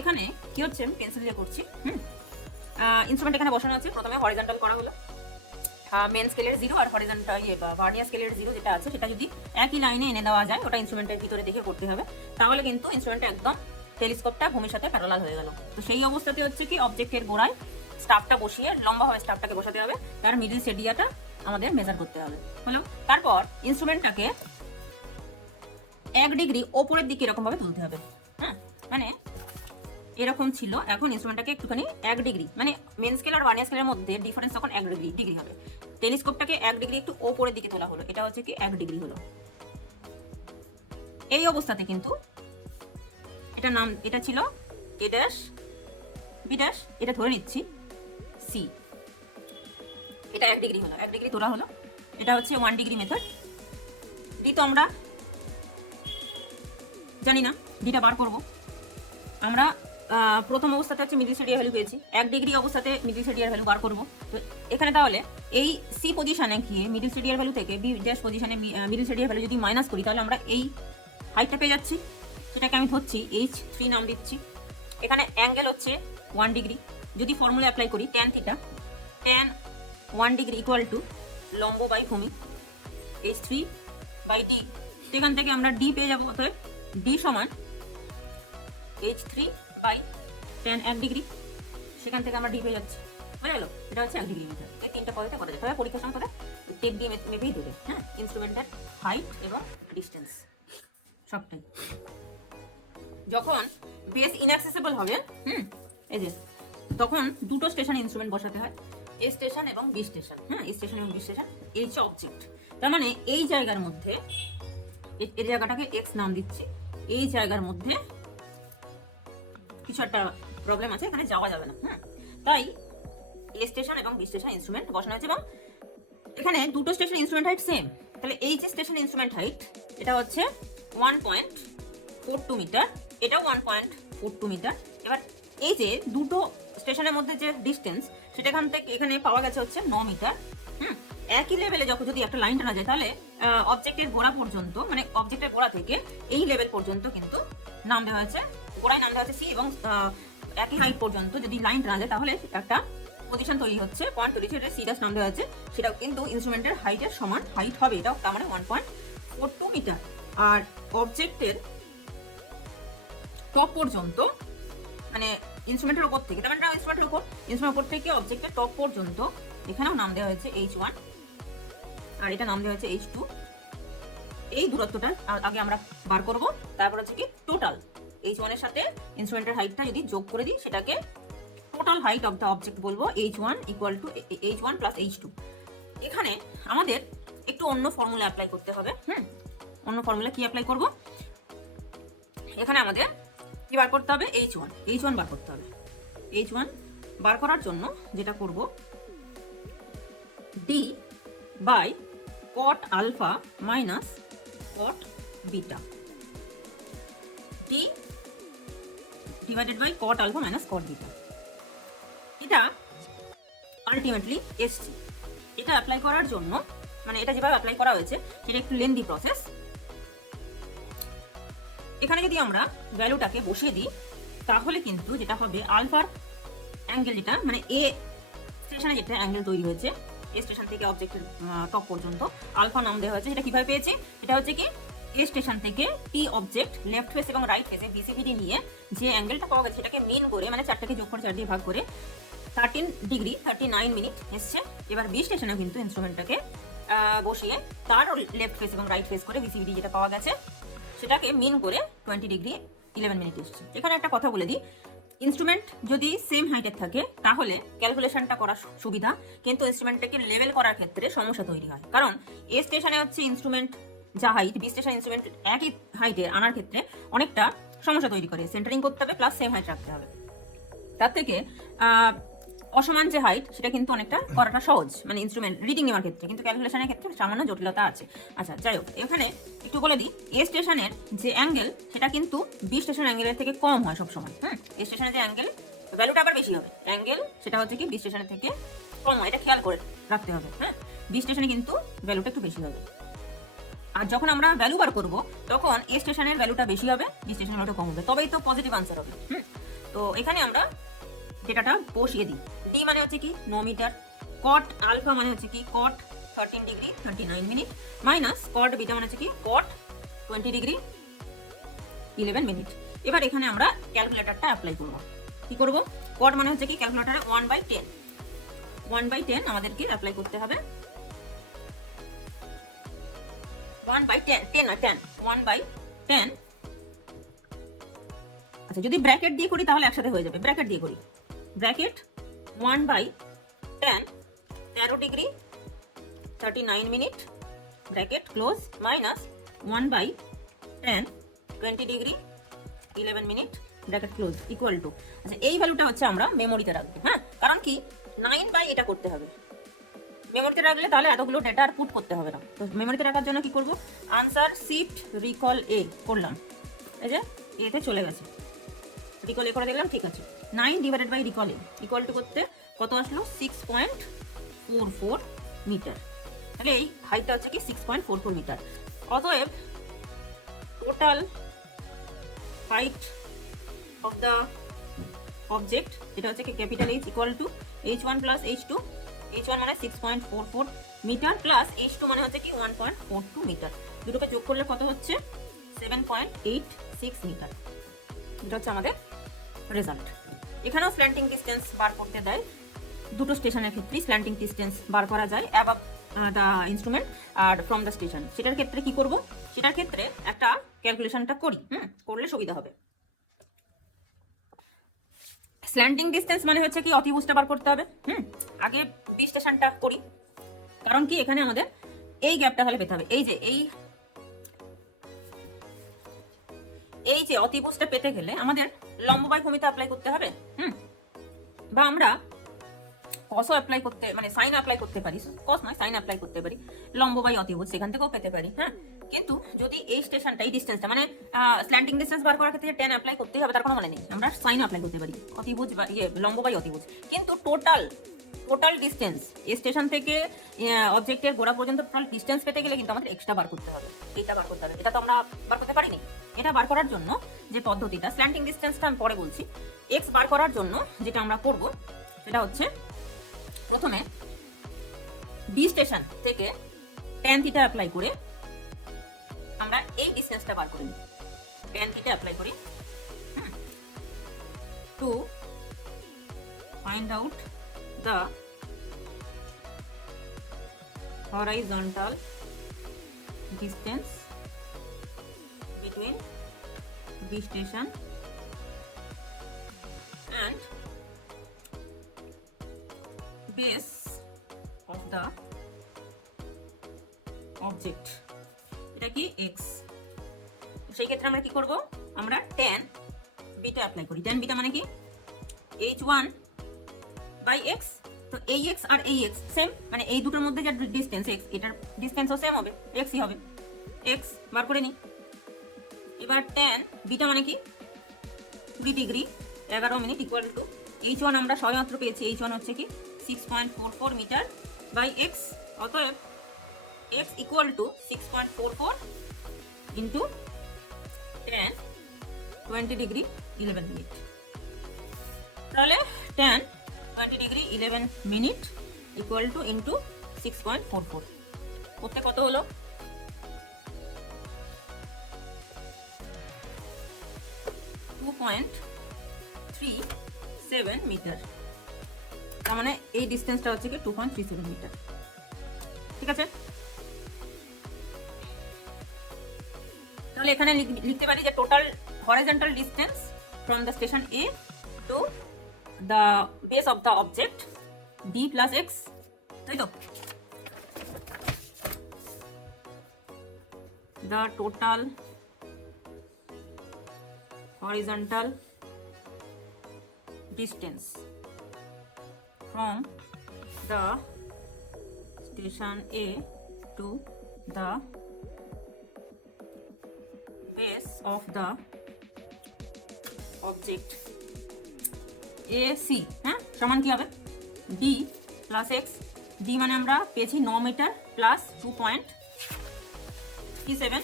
এখানে কি হচ্ছে, আমি পেন্সিল দিয়ে করছি। ইনস্ট্রুমেন্ট এখানে বসানো আছে, প্রথমে হরিজন্টাল করা হলো, মেন স্কেলের 0 আর হরিজন্টাল ভার্নিয়ার স্কেলের 0 যেটা আছে সেটা যদি একই লাইনে এনে দেওয়া যায়, ওটা ইনস্ট্রুমেন্টের ভিতরে দেখে করতে হবে, তাহলে কিন্তু ইনস্ট্রুমেন্টটা একদম টেলিস্কোপটা ভূমির সাথে প্যারালাল হয়ে গেল। তো সেই অবস্থাতে হচ্ছে কি অবজেক্টের গোড়ায় স্টাফটা বসিয়ে লম্বাভাবে স্টাফটাকে বসাতে হবে, তার মিডল সেডিয়াটা আমাদের মেজার করতে হবে, হলো। তারপর ইনস্ট্রুমেন্টটাকে 1 ডিগ্রি ওপরের দিকে এরকম ভাবে তুলতে হবে, হ্যাঁ, মানে এরকম ছিল, এখন ইনস্ট্রুমেন্টটাকে একটুখানি 1 ডিগ্রি, মানে মেন স্কেল আর ভার্নিয়ার স্কেলের মধ্যে ডিফারেন্স তখন 1 ডিগ্রি হবে। টেলিস্কোপটাকে 1 ডিগ্রি একটু ওপরের দিকে তোলা হলো, এটা হচ্ছে কি 1 ডিগ্রি হলো। এই অবস্থাতে কিন্তু এটা ছিল এ ড্যাশ বি ড্যাশ, এটা ধরে নিচ্ছি সি, এটা 1 ডিগ্রি হলো, 1 ডিগ্রি তোলা হলো। এটা হচ্ছে 1 ডিগ্রি মেথড। ডি তো আমরা জানি না, ডিটা বার করব আমরা। প্রথম অবস্থাতে হচ্ছে মিডল সেডিয়ার ভ্যালু পেয়েছি, 1 ডিগ্রি অবস্থাতে মিডল সেডিয়ার ভ্যালু বার করব। তো এখানে তাহলে এই সি পজিশনে গিয়ে মিডল সেডিয়ার ভ্যালু থেকে বি ড্যাশ পজিশনে মিডল সেডিয়ার ভ্যালু যদি মাইনাস করি, তাহলে আমরা এই হাইটটা পেয়ে যাচ্ছি, সেটাকে আমি ধরছি h3 নাম দিচ্ছি। এখানে অ্যাঙ্গেল হচ্ছে 1 ডিগ্রি, যদি ফর্মুলা অ্যাপ্লাই করি tan theta, tan 1 degree equal to লম্ব বাই ভূমি h3 বাই d। সেখান থেকে আমরা d পেয়ে যাবো, অতএব d সমান h3 বাই tan 1 ডিগ্রি, সেখান থেকে আমরা d পেয়ে যাচ্ছি, বুঝে গেল? এটা হচ্ছে 1 ডিগ্রি মিটার। এই তিনটা পদ্ধতি করা যায়, তবে পরীক্ষার সময় করে টেপ দিয়ে মেপেই দেবে, হ্যাঁ, ইনস্ট্রুমেন্টের হাইট এবং ডিস্টেন্স। সবটাই। যখন বেস ইনঅ্যাক্সেসিবল হবে, এই যে তখন দুটো স্টেশন ইনস্ট্রুমেন্ট বসাতে হয়, এ স্টেশন এবং বি স্টেশন। এ স্টেশন এবং বি স্টেশন, এই হচ্ছে অবজেক্ট। তার মানে এই জায়গার মধ্যে, এই জায়গাটাকে এক্স নাম দিচ্ছি, এই জায়গার মধ্যে কিছু একটা প্রবলেম আছে, এখানে যাওয়া যাবে না। তাই এ স্টেশন এবং বি স্টেশন ইনস্ট্রুমেন্ট বসানো হয়েছে এবং এখানে দুটো স্টেশন ইনস্ট্রুমেন্ট হাইট সেম। তাহলে এই যে স্টেশন ইনস্ট্রুমেন্ট হাইট, এটা হচ্ছে 1.42 মিটার, এটাও 1.42 মিটার। এবার এই যে দুটো স্টেশনের মধ্যে যে ডিস্টেন্স, সেটা এখান থেকে এখানে পাওয়া গেছে হচ্ছে 9 মিটার। একই লেভেলে যখন যদি একটা লাইন টানা যায়, তাহলে অবজেক্টের গোড়া পর্যন্ত, মানে অবজেক্টের গোড়া থেকে এই লেভেল পর্যন্ত কিন্তু নাম দেওয়া হয়েছে, গোড়ায় নাম দেওয়া হচ্ছে সি, এবং একই হাইট পর্যন্ত যদি লাইন টানা যায় তাহলে একটা পজিশন তৈরি হচ্ছে, পয়েন্ট তৈরি হচ্ছে, এটা সি ডাস নাম দেওয়া হচ্ছে, সেটাও কিন্তু ইনস্ট্রুমেন্টের হাইটের সমান হাইট হবে, এটাও তার মানে 1.42 মিটার। আর অবজেক্টের টপ পর্যন্ত, মানে ইনস্ট্রুমেন্টের উপর থেকে, তার মানে ইনস্ট্রুমেন্টের উপর থেকে অবজেক্টের টপ পর্যন্ত এখানেও নাম দেওয়া হয়েছে H1, আর এটা নাম দেওয়া হয়েছে H2। এই দূরত্বটা আগে আমরা বার করব, তারপর হচ্ছে কি টোটাল H1 এর সাথে ইনস্ট্রুমেন্টের হাইটটা যদি যোগ করে দিই, সেটাকে total height of the object বলবো, H1 equal to H1 plus H2। এখানে আমাদের একটু অন্য ফর্মুলা অ্যাপ্লাই করতে হবে। অন্য ফর্মুলা কি অ্যাপ্লাই করব? এখানে আমাদের কি বার করতে হবে? H1 বার করতে হবে। H1 বার করার জন্য যেটা করব, D by cot alpha minus cot beta, D divided by cot alpha minus cot beta. এটা আলটিমেটলি এসছে। এটা অ্যাপ্লাই করার জন্য, মানে এটা যেভাবে অ্যাপ্লাই করা হয়েছে সেটা একটু লেন্দি প্রসেস। এখানে যদি আমরা ভ্যালুটাকে বসিয়ে দিই, তাহলে কিন্তু যেটা হবে, আলফার অ্যাঙ্গেল যেটা, মানে এ স্টেশনে যেটা অ্যাঙ্গেল তৈরি হয়েছে, এ স্টেশন থেকে অবজেক্টের টপ পর্যন্ত আলফা নাম দেওয়া হয়েছে। সেটা কিভাবে পেয়েছি? এটা হচ্ছে কি, এ স্টেশন থেকে টি অবজেক্ট লেফট ফেস এবং রাইট ফেসে বিসিবিডি নিয়ে যে অ্যাঙ্গেলটা পাওয়া গেছে, সেটাকে মিন করে, মানে 4টাকে যোগ করে 4 দিয়ে ভাগ করে 13 ডিগ্রি 39 মিনিট এসছে। এবার বি স্টেশনে কিন্তু ইনস্ট্রুমেন্টটাকে বসিয়ে তার লেফট ফেস এবং রাইট ফেস করে বিসিবিডি যেটা পাওয়া গেছে, সেটাকে মিন করে 20 ডিগ্রি 11 মিনিট এসছে। এখানে একটা কথা বলে দিই, ইনস্ট্রুমেন্ট যদি সেম হাইটের থাকে তাহলে ক্যালকুলেশনটা করা সুবিধা, কিন্তু ইনস্ট্রুমেন্টটাকে লেভেল করার ক্ষেত্রে সমস্যা তৈরি হয়। কারণ এ স্টেশনে হচ্ছে ইনস্ট্রুমেন্ট যা হাইট, বি স্টেশন ইনস্ট্রুমেন্ট একই হাইটের আনার ক্ষেত্রে অনেকটা সমস্যা তৈরি করে, সেন্টারিং করতে হবে প্লাস সেম হাইট রাখতে হবে। তার থেকে অসমান যে হাইট, সেটা কিন্তু অনেকটা করাটা সহজ, মানে ইনস্ট্রুমেন্ট রিডিং নেওয়ার ক্ষেত্রে, কিন্তু ক্যালকুলেশনের ক্ষেত্রে সামান্য জটিলতা আছে। আচ্ছা, যাই হোক, এখানে একটু বলে দিই, এ স্টেশনের যে অ্যাঙ্গেল, সেটা কিন্তু বি স্টেশন অ্যাঙ্গেলের থেকে কম হয় সবসময়। এ স্টেশনের যে অ্যাঙ্গেল, ভ্যালুটা আবার বেশি হবে, অ্যাঙ্গেল সেটা হচ্ছে কি বি স্টেশনের থেকে কম হয়, এটা খেয়াল করে রাখতে হবে। বি স্টেশনে কিন্তু ভ্যালুটা একটু বেশি হবে। আর যখন আমরা ভ্যালু বার করবো, তখন এ স্টেশনের ভ্যালুটা বেশি হবে, বি স্টেশনের ভ্যালুটা কম হবে, তবেই তো পজিটিভ আনসার হবে। তো এখানে আমরা ডেটাটা বসিয়ে দিই। ডি মানে হচ্ছে কি 9 মিটার, কট আলফা মানে হচ্ছে কি কট 13 degree 39 minute, minus cot beta মানে হচ্ছে কি কট 20 ডিগ্রি 11 মিনিট। এবার এখানে আমরা ক্যালকুলেটরটা অ্যাপ্লাই করব। কি করব? কট মানে হচ্ছে কি ক্যালকুলেটরে 1/10 আমাদেরকে অ্যাপ্লাই করতে হবে। 1/10 আচ্ছা, যদি ব্র্যাকেট দিয়ে করি তাহলে একসাথে হয়ে যাবে, ব্র্যাকেট দিয়ে করি, bracket 1/10 13 degree 39 minute, bracket close, minus 1/10 20 degree 11 minute, bracket close, equal to. আচ্ছা, এই ভ্যালুটা হচ্ছে আমরা মেমোরিতে রাখবো। কারণ কি 9 এটা করতে হবে, মেমোরিতে রাখলে তাহলে এতগুলো ডেটা আর পুট করতে হবে না। তো মেমোরিতে রাখার জন্য কি করব? আনসার শিফট রিকল এ করলাম, এই যে এতে চলে গেছে, রিকল এ করে দেখলাম, ঠিক আছে। 9 divided by recall a equal to করতে কত আসলো? 6.44 মিটার। তাহলে এই হাইটটা হচ্ছে কি 6.44 মিটার। অতএব total height of the object, যেটা হচ্ছে কি capital H equal to H1 plus H2, H1 মানে 6.44 মিটার প্লাস H2 মানে হচ্ছে কি 1.42 মিটার। দুটোকে যোগ করলে কত হচ্ছে? 7.86 মিটার। এটা হচ্ছে আমাদের রেজাল্ট। এখানেও স্ল্যান্টিং ডিসটেন্স বার করতে দেয়, দুটো স্টেশনের ক্ষেত্রে স্ল্যান্টিং ডিসটেন্স বার করা যায় above the instrument are from the station. সেটার ক্ষেত্রে কি করব? সেটার ক্ষেত্রে একটা ক্যালকুলেশনটা করি, করলে সুবিধা হবে। স্ল্যান্টিং ডিসটেন্স মানে হচ্ছে কি অতিভুজটা বার করতে হবে। আগে বি স্টেশনটা করি, কারণ কি এখানে আমাদের এই গ্যাপটা তাহলে পেতে হবে। এই যে অতিভুজটা পেতে গেলে আমাদের লম্ব বাই ভূমিতে অ্যাপ্লাই করতে হবে, বা আমরা কসও অ্যাপ্লাই করতে, মানে সাইন অ্যাপ্লাই করতে পারি, কস নয় সাইন অ্যাপ্লাই করতে পারি, লম্ব বাই অতিভুজ সেখান থেকেও পেতে পারি। কিন্তু যদি এই স্টেশনটা, এই ডিসটেন্সটা মানে স্ল্যান্টিং ডিসটেন্স বার করার ক্ষেত্রে টেন অ্যাপ্লাই করতে হবে তার কোনো মানে নেই, আমরা সাইন অ্যাপ্লাই করতে পারি, অতিভুজ বা লম্ব বাই অতিভুজ। কিন্তু টোটাল ডিসটেন্স এই স্টেশন থেকে অবজেক্টের গোড়া পর্যন্ত টোটাল ডিসটেন্স পেতে গেলে কিন্তু আমাদের এক্সট্রা বার করতে হবে, এটা বার করতে হবে। এটা তো আমরা বার করতে পারিনি। এটা বার করার জন্য যে পদ্ধতিটা, স্ল্যান্টিং ডিসটেন্সটা আমি পরে বলছি, এক্স বার করার জন্য যেটা আমরা করব সেটা হচ্ছে প্রথমে বি স্টেশন থেকে ট্যান থিটা অ্যাপ্লাই করে আমরা এই ডিসটেন্সটা বার করে নিই। ট্যান থিটা অ্যাপ্লাই করি to find out the horizontal distance between B station and base of the object, এটা কি x। সেই ক্ষেত্রে আমরা কি করব, আমরা tan বিটা অ্যাপ্লাই করি। tan বিটা মানে কি h1 বাই x, তো এই x আর এই x সেম, মানে এই দুটোর মধ্যে যে ডিসটেন্স x, এটার ডিসটেন্সও সেম হবে, x ই হবে। x বার করে নি। এবার tan বিটা মানে কি 20 degree 11 minute equal two h1 আমরা সবেমাত্র পেয়েছি, h1 হচ্ছে কি 6.44 মিটার বাই x, অতএব x equal two 6.44 into tan 20 degree 11 minute. তাহলে tan 20 degree 11 minute equal two into 6.44 করতে কত হলো, 2.37 মিটার। তার মানে এই ডিসটেন্সটা হচ্ছে কি 2.37 মিটার। ঠিক আছে, তাহলে এখানে লিখতে পারি যে total horizontal distance from the station A to the base of the object b plus x, তাই তো? The total horizontal distance from the station A to the base of the object AC সমান কি হবে, b plus x। b মানে আমরা পেয়েছি 9 metre plus 2.37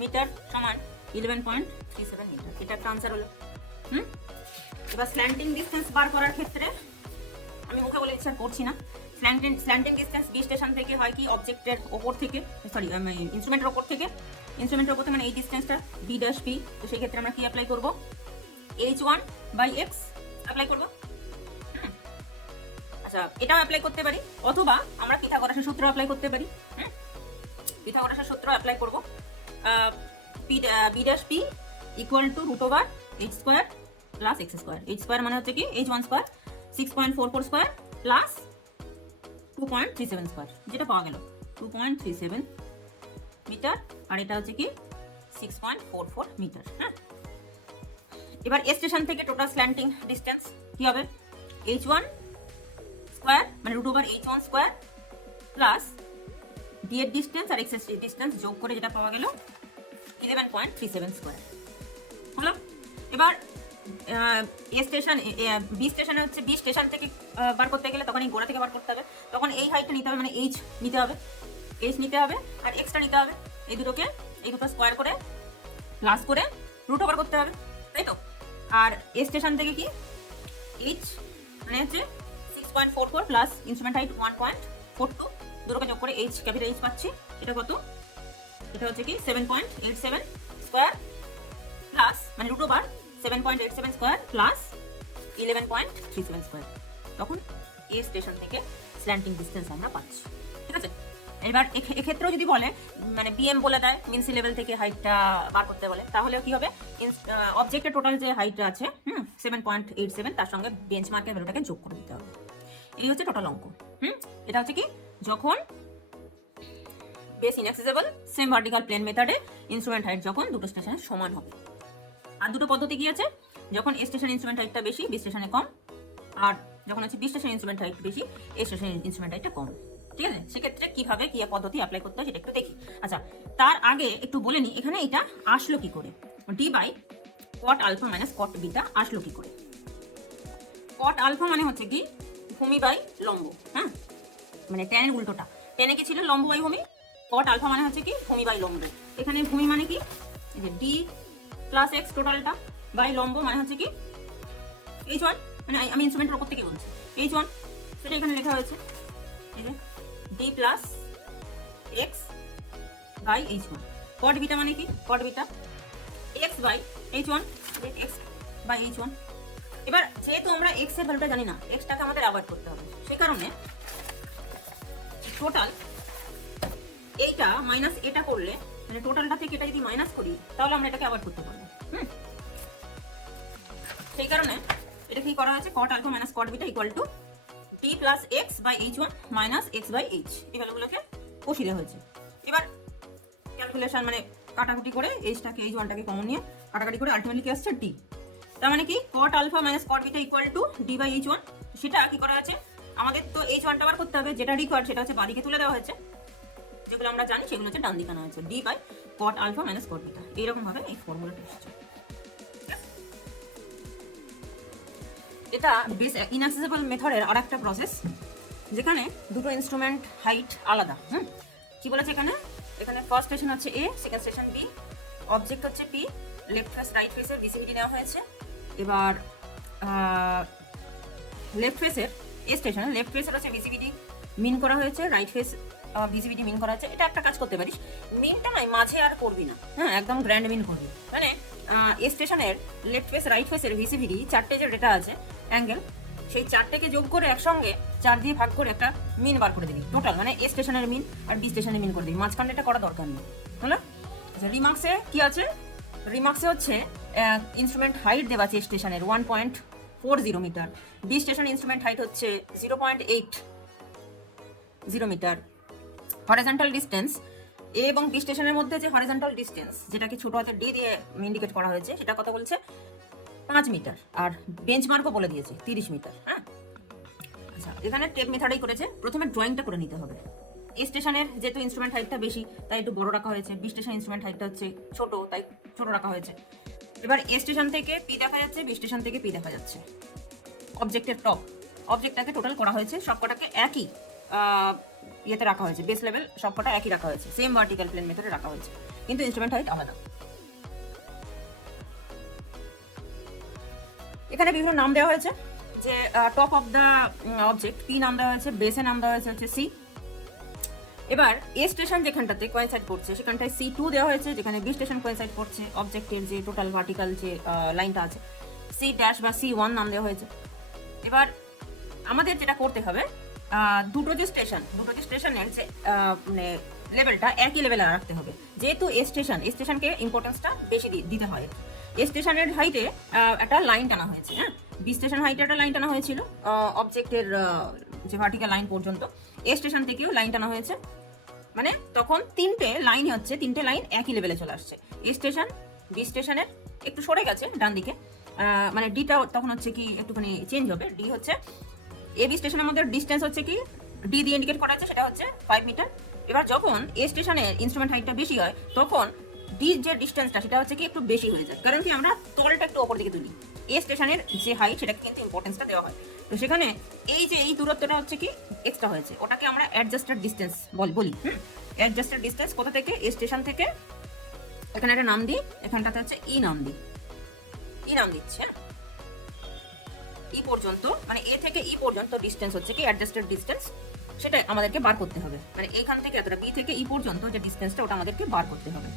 metre সমান 11.37 metre. এটা একটা আনসার হলো। এবার স্ল্যান্টিং ডিসটেন্স বার করার ক্ষেত্রে আমি মুখে বলে ইচ্ছা করছি না, স্ল্যান্টিং ডিসটেন্স বি স্টেশন থেকে হয় কি অবজেক্টের ওপর থেকে, সরি ইনস্ট্রুমেন্টের ওপর থেকে, ইনস্ট্রুমেন্টের ওপর থেকে মানে এই ডিসটেন্সটা b ড্যাশ p, তো সেই ক্ষেত্রে আমরা কি অ্যাপ্লাই করব, h1 বাই x অ্যাপ্লাই করব। আচ্ছা, এটাও অ্যাপ্লাই করতে পারি, অথবা আমরা পিথাগোরাসের সূত্র অ্যাপ্লাই করতে পারি। পিথাগোরাসের সূত্র অ্যাপ্লাই করব, b dash p equal to root over h square plus x square. h square মানে হচ্ছে কি h1 square 6.44 square plus 2.37 square, যেটা পাওয়া গেল 2.37 মিটার, আর এটা হচ্ছে কি 6.44 মিটার। এবার এ স্টেশন থেকে টোটাল স্ল্যান্টিং ডিসটেন্স কি হবে, h1 স্কয়ার মানে root over h1 square plus d এর ডিসটেন্স আর x এর ডিসটেন্স যোগ করে যেটা পাওয়া গেল 11.37 স্কয়ার হলো। এবার এ স্টেশন বি স্টেশনে হচ্ছে বি স্টেশন থেকে বার করতে গেলে তখন এই গোড়া থেকে বার করতে হবে, তখন এই হাইটটা নিতে হবে, মানে h নিতে হবে, h নিতে হবে আর এক্সটা নিতে হবে, এই দুটো স্কয়ার করে প্লাস করে রুট ওভার করতে হবে, তাই তো? আর এ স্টেশন থেকে কি h মানে হচ্ছে 6.44 প্লাস ইনস্ট্রুমেন্ট হাইট 1.42, দুটোকে যোগ করে h ক্যাপিটাল h পাচ্ছি, এটা কত, এটা হচ্ছে কি 7.87 স্কয়ার প্লাস মানে root over 7.87 square plus 11.37 square, তখন এ স্টেশন থেকে স্ল্যান্টিং ডিসটেন্স আমরা পাচ্ছি। ঠিক আছে, এবার এক্ষেত্রেও যদি বলে মানে বিএম বলে দেয়, মিন সি লেভেল থেকে হাইটটা বার করতে বলে, তাহলে কি হবে, অবজেক্টের টোটাল যে হাইটটা আছে 7.87, তার সঙ্গে বেঞ্চমার্কের ভ্যালুটাকে যোগ করে দিতে হবে। এই হচ্ছে টোটাল অঙ্ক। এটা হচ্ছে কি, যখন বেস ইনঅ্যাক্সেসেবল, সেম ভার্টিক্যাল প্লেন মেথডে ইনস্ট্রুমেন্ট হাইট যখন দুটো স্টেশনের সমান হবে। আর দুটো পদ্ধতি কি আছে, যখন এ স্টেশন ইনস্ট্রুমেন্ট হাইটটা বেশি, বি স্টেশনে কম, আর যখন হচ্ছে বি স্টেশন ইনস্ট্রুমেন্ট হাইট বেশি, এ স্টেশন ইনস্ট্রুমেন্ট হাইটটা কম। ঠিক আছে, সেক্ষেত্রে কিভাবে কি পদ্ধতি অ্যাপ্লাই করতে হয় সেটা একটু দেখি। আচ্ছা, তার আগে একটু বলে নিই, এখানে এটা আসলো কি করে, D by cot alpha minus cot beta আসলো কি করে। কট আলফা মানে হচ্ছে কি ভূমি বাই লম্ব, হ্যাঁ, মানে ট্যানের উল্টোটা। ট্যানে কি ছিল, লম্ব বাই ভূমি। কট আলফা মানে হচ্ছে কি ভূমি বাই লম্ব। এখানে ভূমি মানে কি, এই যে ডি প্লাস এক্স টোটালটা, বাই লম্ব মানে হচ্ছে কি H1, মানে আমি ইনস্ট্রুমেন্টের উপর থেকে বলছি, H1 সেটা এখানে লেখা হয়েছে, এই যে D plus x by H1। Cot beta মানে কি, cot beta x by H1, x by H1। এবার যেহেতু আমরা এক্স এর ভ্যালুটা জানি না, এক্সটাকে আমাদের অ্যাভয়েড করতে হবে, সেই কারণে টোটাল এইটা মাইনাস এটা করলে, মানে টোটালটা থেকে এটা যদি মাইনাস করি, তাহলে আমরা এটাকে অ্যাভয়েড করতে পারবো। সেই কারণে এটা কি করা হয়েছে, cot alpha minus cot beta equal to D plus x by H1 minus x by H, এই ভ্যালুগুলোকে বসিয়ে দেওয়া হয়েছে। এবার ক্যালকুলেশন মানে কাটাকুটি করে এইচটাকে H1টাকে কমন নিয়ে কাটাকাটি করে আলটিমেটলি কি আসছে ডি। তার মানে কি cot alpha minus cot beta equal to D by H1। সেটা কি করা আছে, আমাদের তো H1টা বার করতে হবে, যেটা রিকোয়ার্ড সেটা হচ্ছে বাদিকে তুলে দেওয়া হয়েছে, যেগুলো আমরা জানি সেগুলো হচ্ছে ডান দিকে আনা হয়েছে, D by cot alpha minus cot beta, এইরকম ভাবে এই ফর্মুলাটা এসেছে। এটা বেস ইনঅ্যাক্সেসেবল মেথডের আরেকটা প্রসেস, যেখানে দুটো ইনস্ট্রুমেন্ট হাইট আলাদা। কি বলেছে এখানে, এখানে ফার্স্ট স্টেশন হচ্ছে এ, সেকেন্ড স্টেশন বি, অবজেক্ট হচ্ছে পি, লেফট ফেস রাইট ফেসের ভিসিবিলিটি নেওয়া হয়েছে। এবার লেফট ফেসের এ স্টেশনে লেফট ফেসের হচ্ছে ভিসিবিলিটি মিন করা হয়েছে, রাইট ফেস ভিসিবিলিটি মিন করা হয়েছে। এটা একটা কাজ করতে পারিস, মিনটা নয় মাঝে আর করবি না, হ্যাঁ, একদম গ্র্যান্ড মিন করবি। মানে এ স্টেশনের লেফট ফেস রাইট ফেসের ভিসিবিলিটি চারটে যে ডেটা আছে অ্যাঙ্গেল, সেই চারটেকে যোগ করে একসঙ্গে 4 দিয়ে ভাগ করে একটা মিন বার করে দিবি টোটাল, মানে এ স্টেশনের মিন আর বি স্টেশনের মিন করে দিবি, মাঝখানে এটা করা দরকার নেই, হলো? আচ্ছা, রিমার্কসে কি আছে, রিমার্কসে হচ্ছে ইনস্ট্রুমেন্ট হাইট দেওয়া আছে স্টেশনের 1.40 metre, B station instrument height হচ্ছে 0.80 মিটার। হরিজন্টাল ডিসটেন্স এ এবং বি স্টেশনের মধ্যে যে হরিজন্টাল ডিসটেন্স, যেটাকে ছোট হাতের ডি দিয়ে ইন্ডিকেট করা হয়েছে, সেটা কত বলছে, 5 মিটার, আর বেঞ্চমার্কও বলে দিয়েছে 30 মিটার। হ্যাঁ, আচ্ছা, এখানে টেপ মেথডেই করেছে, প্রথমে ড্রয়িংটা করে নিতে হবে। এ স্টেশনের যেহেতু ইনস্ট্রুমেন্ট হাইটটা বেশি, তাই একটু বড় রাখা হয়েছে, বি স্টেশন ইনস্ট্রুমেন্ট হাইটটা হচ্ছে ছোট, তাই ছোট রাখা হয়েছে। এবার এ স্টেশন থেকে পি দেখা যাচ্ছে, বি স্টেশন থেকে পি দেখা যাচ্ছে। অবজেক্টের টপ, অবজেক্টটাকে টোটাল করা হয়েছে, সবকটাকে একই ইয়েতে রাখা হয়েছে, বেস লেভেল সবকটা একই রাখা হয়েছে, সেম ভার্টিক্যাল প্লেন মেথডে রাখা হয়েছে, কিন্তু ইনস্ট্রুমেন্ট হাইট আলাদা। এখানে বিভিন্ন নাম দেওয়া হয়েছে, যে top of the object P নাম দেওয়া হয়েছে, বেসে নাম দেওয়া হয়েছে হচ্ছে সি। এবার এ স্টেশন যেখানটাতে কোয়েনসাইড করছে সেখানটায় C2 দেওয়া হয়েছে, যেখানে বি স্টেশন কোয়েনসাইড করছে অবজেক্টের যে টোটাল ভার্টিক্যাল যে লাইনটা আছে, C ড্যাশ বা C1 নাম দেওয়া হয়েছে। এবার আমাদের যেটা করতে হবে, দুটো যে স্টেশনের যে মানে লেভেলটা একই লেভেলে রাখতে হবে, যেহেতু এ স্টেশনকে ইম্পর্টেন্সটা বেশি দিতে হয়। এ স্টেশনের হাইটে একটা লাইন টানা হয়েছে, হ্যাঁ, বি স্টেশন হাইটে একটা লাইন টানা হয়েছিল অবজেক্টের যে ভার্টিক্যাল লাইন পর্যন্ত, এ স্টেশন থেকেও লাইন টানা হয়েছে, মানে তখন তিনটে লাইন একই লেভেলে চলে আসছে। এ স্টেশন বি স্টেশনের একটু সরে গেছে ডান দিকে, মানে ডিটা তখন হচ্ছে কি একটুখানি চেঞ্জ হবে, ডি হচ্ছে এ বি স্টেশনের মধ্যে ডিস্টেন্স হচ্ছে কি ডি দিয়ে ইন্ডিকেট করা আছে, সেটা হচ্ছে 5 মিটার। এবার যখন এ স্টেশনের ইনস্ট্রুমেন্ট হাইটটা বেশি হয়, তখন ডি যে ডিস্টেন্সটা সেটা হচ্ছে কি একটু বেশি হয়ে যায়, কারণ কি আমরা তলটা একটু ওপর দিকে তুলি, এ স্টেশনের যে হাইট সেটাকে কিন্তু ইম্পর্টেন্সটা দেওয়া হয়। তো সেখানে এই যে এই দূরত্বটা হচ্ছে কি এক্সট্রা হয়েছে, ওটাকে আমরা অ্যাডজাস্টেড ডিস্টেন্স বলি। অ্যাডজাস্টেড ডিস্টেন্স কোথা থেকে, এ স্টেশন থেকে, এখানে একটা নাম দিই, এখানটাতে হচ্ছে ই নাম দিচ্ছে, ই পর্যন্ত, মানে এ থেকে ই পর্যন্ত ডিস্টেন্স হচ্ছে কি অ্যাডজাস্টেড ডিস্টেন্স, সেটা আমাদেরকে বার করতে হবে। মানে এখান থেকে এতটা বি থেকে ই পর্যন্ত যে ডিস্টেন্সটা, ওটা আমাদেরকে বার করতে হবে।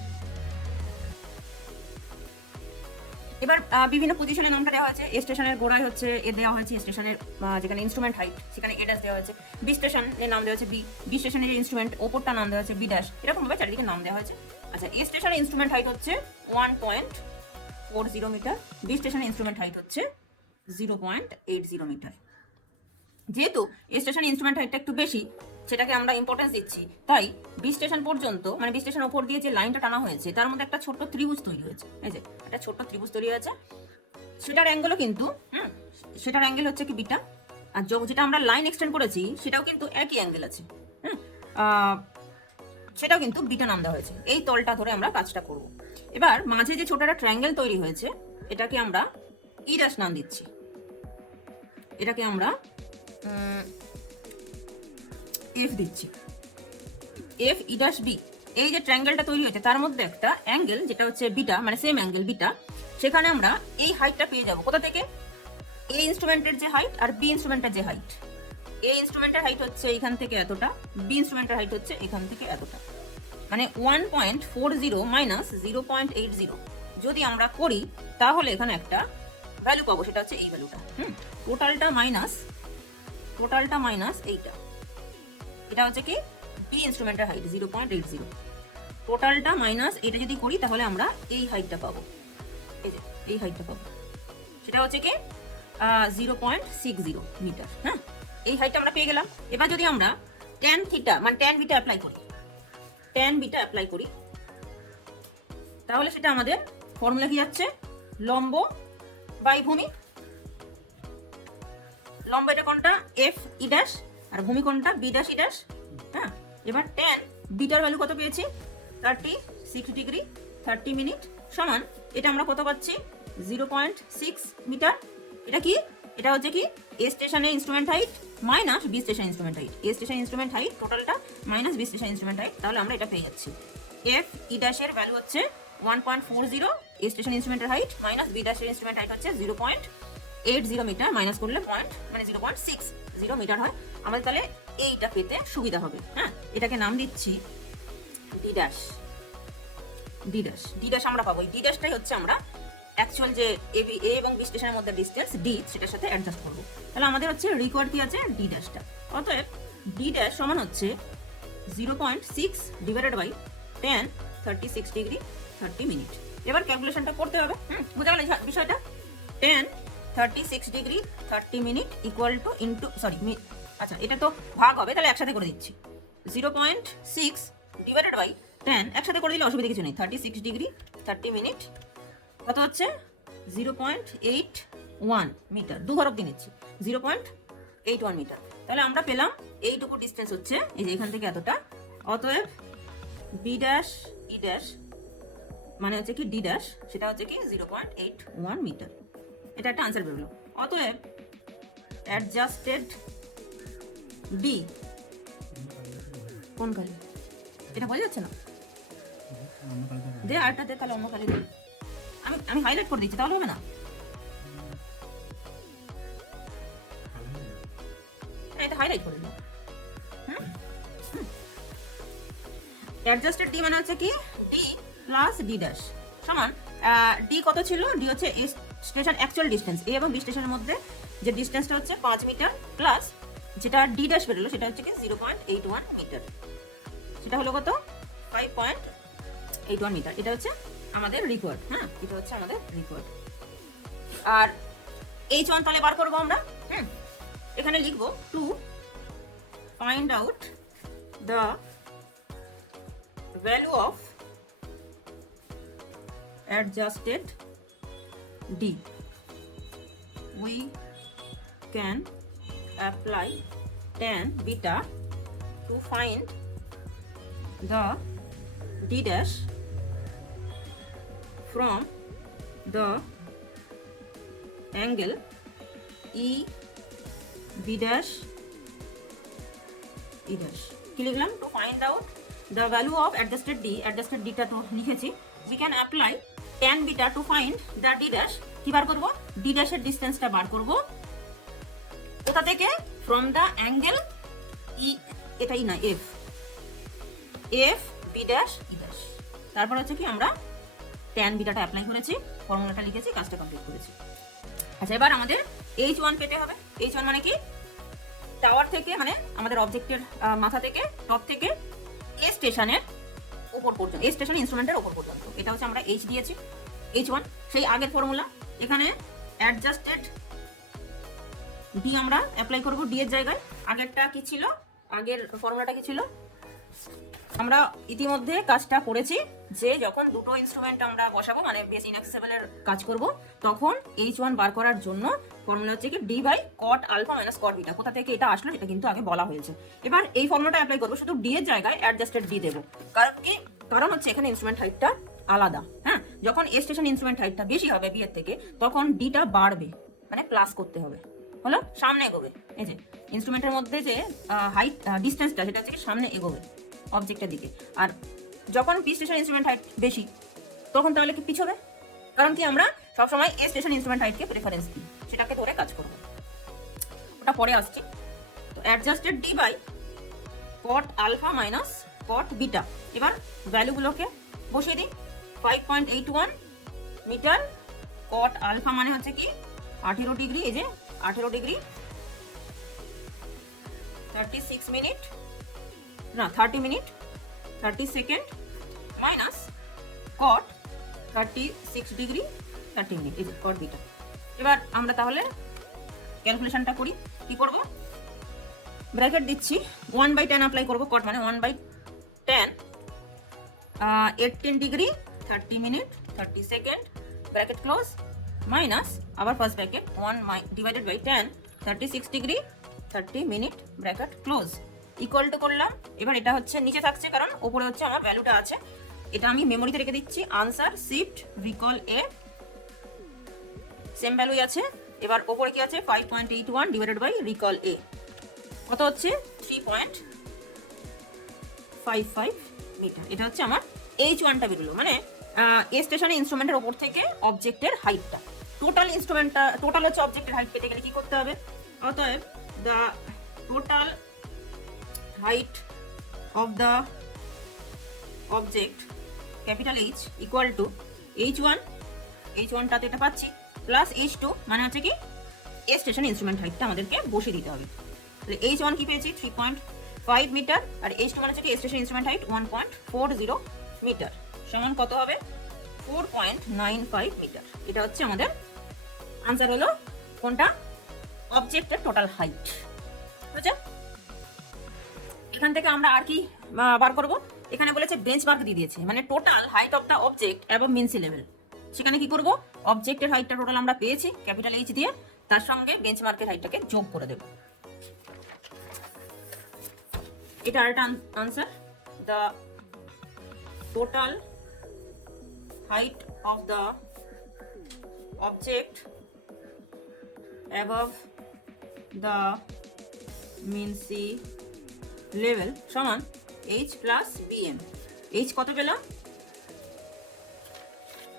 এবার বিভিন্ন পজিশনে নামটা দেওয়া হয়েছে। এ স্টেশনের গোড়ায় হচ্ছে এ দেওয়া হয়েছে, স্টেশনের যেখানে ইনস্ট্রুমেন্ট হাইট সেখানে এ ড্যাশ দেওয়া হয়েছে। বি স্টেশনের নাম দেওয়া হয়েছে বি, বি স্টেশনের যে ইনস্ট্রুমেন্ট ওপরটা নাম দেওয়া হয়েছে বি ড্যাশ, এরকম ভাবে চারিদিকে নাম দেওয়া হয়েছে। আচ্ছা, এ স্টেশনের ইনস্ট্রুমেন্ট হাইট হচ্ছে 1.40 মিটার, বি স্টেশনের ইনস্ট্রুমেন্ট হাইট হচ্ছে 0.80 মিটার। যেহেতু এ স্টেশনের ইনস্ট্রুমেন্ট হাইটটা একটু বেশি, সেটাকে আমরা ইম্পর্টেন্স দিচ্ছি, তাই বি স্টেশন পর্যন্ত মানে বি স্টেশন ওপর দিয়ে যে লাইনটা টানা হয়েছে তার মধ্যে একটা ছোট্ট ত্রিভুজ তৈরি হয়েছে। এই যে একটা ছোট্ট ত্রিভুজ তৈরি হয়েছে, সেটার অ্যাঙ্গেলও কিন্তু সেটার অ্যাঙ্গেল হচ্ছে কি বিটা, আর যেটা আমরা লাইন এক্সটেন্ড করেছি সেটাও কিন্তু একই অ্যাঙ্গেল আছে। সেটাও কিন্তু বিটা নাম দেওয়া হয়েছে। এই তলটা ধরে আমরা কাজটা করব। এবার মাঝে যে ছোট একটা ট্রায়াঙ্গেল তৈরি হয়েছে এটাকে আমরা ই ড্যাশ নাম দিচ্ছি। এটাকে আমরা এফ দিচ্ছি, এফ ই ড্যাশ বি। এই যে ট্রায়াঙ্গেলটা তৈরি হয়েছে তার মধ্যে একটা অ্যাঙ্গেল যেটা হচ্ছে বিটা, মানে সেম অ্যাঙ্গেল বিটা, সেখানে আমরা এই হাইটটা পেয়ে যাব কোথা থেকে? এ ইনস্ট্রুমেন্টের যে হাইট আর বি ইনস্ট্রুমেন্টের যে হাইট। এ ইনস্ট্রুমেন্টের হাইট হচ্ছে এখান থেকে এতটা, বি ইনস্ট্রুমেন্টের হাইট হচ্ছে এখান থেকে এতটা, মানে 1.40 মাইনাস 0.80 যদি আমরা করি তাহলে এখানে একটা ভ্যালু পাবো, সেটা হচ্ছে এই ভ্যালুটা। টোটালটা মাইনাস এইটা, এটা হচ্ছে কি বি ইনস্ট্রুমেন্টের হাইট 0.80। টোটালটা মাইনাস এটা যদি করি তাহলে আমরা এই হাইটটা পাবো, এই যে এই হাইটটা পাবো, সেটা হচ্ছে কি 0.60 মিটার। হ্যাঁ, এই হাইটটা আমরা পেয়ে গেলাম। এবার যদি আমরা ট্যান থিটা মানে ট্যান বিটা অ্যাপ্লাই করি, তাহলে সেটা আমাদের ফর্মুলা কি যাচ্ছে? লম্ব বাই ভূমি। লম্ব এটা কোনটা? এফ ই ড্যাশ, আর ভূমি কোনটা? বি ড্যাশ ই ড্যাশ। হ্যাঁ, এবার ট্যান বিটার ভ্যালু কত পেয়েছি? 36 ডিগ্রি 30 মিনিট সমান, এটা আমরা কত পাচ্ছি? 0.6 মিটার। এটা কি? এটা হচ্ছে কি এ স্টেশনে instrument height minus B station instrument height. A station instrument height টোটালটা minus B station instrument height, তাহলে আমরা এটা পেয়ে যাচ্ছি। এফ ই ড্যাশের ভ্যালু হচ্ছে 1.40, এ স্টেশন ইনস্ট্রুমেন্টের হাইট মাইনাস বি ড্যাশের ইনস্ট্রুমেন্ট হাইট হচ্ছে 0.80 মিটার, মাইনাস করলে পয়েন্ট মানে 0.60 মিটার হয়। আমাদের তাহলে এইটা পেতে সুবিধা হবে। হ্যাঁ, এটাকে নাম দিচ্ছি ডি ড্যাশ। ডি ড্যাশ আমরা পাবো। এই ডি ড্যাশটাই হচ্ছে আমরা অ্যাকচুয়াল যে এ এবং বি স্টেশনের মধ্যে ডিসটেন্স ডি, সেটার সাথে অ্যাডজাস্ট করব। তাহলে আমাদের হচ্ছে রিকোয়ার্ড কি আছে? ডি ড্যাশটা। অতএব ডি ড্যাশ সমান হচ্ছে 0.6 divided by tan 36 degree 30 minute. এবার ক্যালকুলেশনটা করতে হবে। বুঝা গেল বিষয়টা? tan 36 degree 30 minute equal to আচ্ছা এটা তো ভাগ হবে, তাহলে একসাথে করে দিচ্ছি। 0.6 ডিভাইডেড বাই tan, একসাথে করে দিলে অসুবিধা কিছু নেই। 36 ডিগ্রি 30 মিনিট কত হচ্ছে? 0.81 মিটার। দু ঘর অব্দি নিচ্ছি, 0.81 মিটার। তাহলে আমরা পেলাম এইটুকু ডিস্টেন্স হচ্ছে এই যে এখান থেকে এতটা। অতএব বি ড্যাশ ই ড্যাশ মানে হচ্ছে কি ডি ড্যাশ, সেটা হচ্ছে কি 0.81 মিটার। এটা একটা আনসার বেরোলো। অতএব অ্যাডজাস্টেড ডি কোন কালি? এটা বোঝা যাচ্ছে না? দে আরটা দে, তাহলে অন্য কালি দে। আমি হাইলাইট করে দিচ্ছি, তাহলে হবে না? এটা হাইলাইট করে দিলাম। অ্যাডজাস্টেড ডি মানে হচ্ছে কি ডি প্লাস ডি ড্যাশ সমান ডি কত ছিল? ডি হচ্ছে স্টেশন অ্যাকচুয়াল ডিস্টেন্স, এ এবং বি স্টেশনের মধ্যে যে ডিস্টেন্সটা হচ্ছে 5 মিটার, প্লাস যেটা ডি ড্যাশ বেরোলো সেটা হচ্ছে কি 0.81 মিটার। সেটা হলো কত? 5.81 মিটার। এটা হচ্ছে আমাদের রিকোয়ার্ড। হ্যাঁ, এটা হচ্ছে আমাদের রিকোয়ার্ড। আর H1 তাহলে বার করবো আমরা। এখানে লিখবো to find out the value of adjusted D, we can apply tan beta to find the D dash from the angle E B dash E dash। কি লিখলাম? to find out the value of adjusted D, adjusted D টা তো লিখেছি। we can apply tan beta to find the D dash। কি বার করব? D dash এর ডিসটেন্সটা বার করব কোথা থেকে? from the angle E, এটাই না F B dash E dash। তারপর হচ্ছে কি আমরা ট্যান বিটাটা অ্যাপ্লাই করেছি, ফর্মুলাটা লিখেছি, কাজটা কমপ্লিট করেছি। আচ্ছা, এবার আমাদের H1 পেতে হবে। H1 মানে কি? টাওয়ার থেকে, মানে আমাদের অবজেক্টের মাথা থেকে, টপ থেকে এ স্টেশনের উপর পর্যন্ত, এ স্টেশন ইনস্ট্রুমেন্টের উপর পর্যন্ত, এটা হচ্ছে আমরা H দিয়েছি, H1। সেই আগের ফর্মুলা, এখানে অ্যাডজাস্টেড ডি আমরা অ্যাপ্লাই করব ডি এর জায়গায়। আগেরটা কি ছিল, আগের ফর্মুলাটা কি ছিল? আমরা ইতিমধ্যে কাজটা করেছি যে যখন দুটো ইনস্ট্রুমেন্ট আমরা বসাবো, মানে বেস ইনঅ্যাক্সেসিবলের কাজ করব, তখন H1 বার করার জন্য ফর্মুলা হচ্ছে কি D by cot alpha minus cot beta. কোথা থেকে এটা আসলো সেটা কিন্তু আগে বলা হয়েছে। এবার এই ফর্মুলাটা অ্যাপ্লাই করবো, শুধু ডি এর জায়গায় অ্যাডজাস্টেড ডি দেবো। কারণ কি? কারণ হচ্ছে এখানে ইনস্ট্রুমেন্ট হাইটটা আলাদা। হ্যাঁ, যখন এ স্টেশন ইনস্ট্রুমেন্ট হাইটটা বেশি হবে বি এর থেকে, তখন ডিটা বাড়বে, মানে প্লাস করতে হবে, হলো সামনে এগোবে। এই যে ইনস্ট্রুমেন্টের মধ্যে যে হাইট ডিস্টেন্সটা, সেটা হচ্ছে কি সামনে এগোবে অবজেক্টের দিকে। আর যখন বি স্টেশন ইনস্ট্রুমেন্ট হাইট বেশি, তখন তাহলে কি পিছবে? কারণ কি আমরা সবসময় এ স্টেশন ইনস্ট্রুমেন্ট হাইটকে প্রেফারেন্স দিই, সেটাকে ধরে কাজ করবো, ওটা পরে আসছি। তো adjusted D by cot alpha minus cot beta. এবার ভ্যালুগুলোকে বসিয়ে দিই। 5.81 মিটার, কট আলফা মানে হচ্ছে কি 18 ডিগ্রি, এই যে 18 ডিগ্রি 36 মিনিট, না 30 মিনিট 30 সেকেন্ড, মাইনাস কট 36 ডিগ্রি 30 মিনিট, এই যে কট বিটা। এবার আমরা তাহলে ক্যালকুলেশনটা করি। কি করব? ব্র্যাকেট দিচ্ছি, 1/10 অ্যাপ্লাই করব, কট মানে 1/10, 18 degree 30 minute 30 second, bracket close, minus আবার first bracket 1 divided by 10, 36 degree 30 minute, bracket close, equal to করলাম। এবার এটা হচ্ছে নিচে থাকছে কারণ উপরে হচ্ছে আমার ভ্যালুটা আছে, এটা আমি মেমোরিতে রেখে দিচ্ছি। আনসার শিফট রিকল এ, সেম ভ্যালুই আছে। এবার উপরে কি আছে? 5.81 ডিভাইডেড বাই রিকল এ, কত হচ্ছে? 3.55 মিটার। এটা হচ্ছে আমার H1টা বেরোলো, মানে এ স্টেশনে ইনস্ট্রুমেন্টের উপর থেকে অবজেক্টের হাইটটা। টোটাল ইনস্ট্রুমেন্টটা, টোটাল হচ্ছে অবজেক্টের হাইট পেতে গেলে কি করতে হবে? অতএব the total height of the object capital H equal to H1, H1টাতে এটা পাচ্ছি, প্লাস H2 মানে হচ্ছে কি এ স্টেশন ইনস্ট্রুমেন্ট হাইটটা আমাদেরকে বসিয়ে দিতে হবে। তাহলে H1 কি পেয়েছি? 3.5 মিটার, আর H2 মানে হচ্ছে কি এ স্টেশন ইনস্ট্রুমেন্ট হাইট 1.40 মিটার, সমান কত হবে? 4.95 মিটার। এটা হচ্ছে আমাদের আনসার, হলো কোনটা? অবজেক্টের টোটাল হাইট। বুঝছো? এখান থেকে আমরা আর কি বার করব? এখানে বলেছে বেঞ্চমার্ক দিয়ে দিয়েছে, মানে total height of the object above mean sea level. সেখানে কি করব? অবজেক্টের হাইটটা টোটাল আমরা পেয়েছি ক্যাপিটাল এইচ দিয়ে, তার সঙ্গে বেঞ্চমার্কের হাইটটাকে যোগ করে দেব। এটা আরেকটা answer, the total height of the object above the mean sea level সমান H প্লাস BM। H কত পেলাম?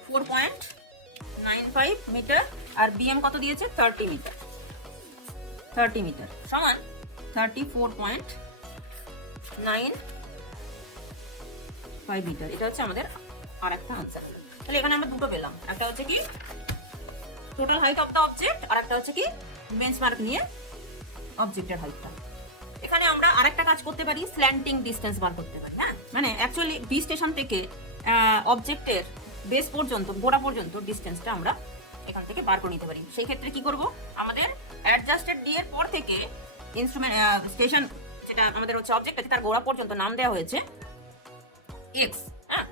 4.95 মিটার, আর BM কত দিয়েছে? 30 মিটার। 30 মিটার সমান 34.95 মিটার। এটা হচ্ছে আমাদের আর একটা আনসার। তাহলে এখানে আমরা দুটো পেলাম, একটা হচ্ছে কি total height of the object, আর একটা হচ্ছে কি বেঞ্চমার্ক নিয়ে অবজেক্টের হাইটটা। এখানে আমরা আরেকটা কাজ করতে পারি, স্ল্যান্টিং ডিসটেন্স বার করতে পারি। হ্যাঁ, মানে অ্যাকচুয়ালি বি স্টেশন থেকে অবজেক্টের বেস পর্যন্ত, গোড়া পর্যন্ত ডিসটেন্সটা আমরা এখান থেকে বার করে নিতে পারি। সেই ক্ষেত্রে কি করব? আমাদের অ্যাডজাস্টেড ডি এর পর থেকে ইনস্ট্রুমেন্ট স্টেশন, যেটা আমাদের হচ্ছে অবজেক্ট আছে, তার গোড়া পর্যন্ত নাম দেওয়া হয়েছে এক্স। হ্যাঁ,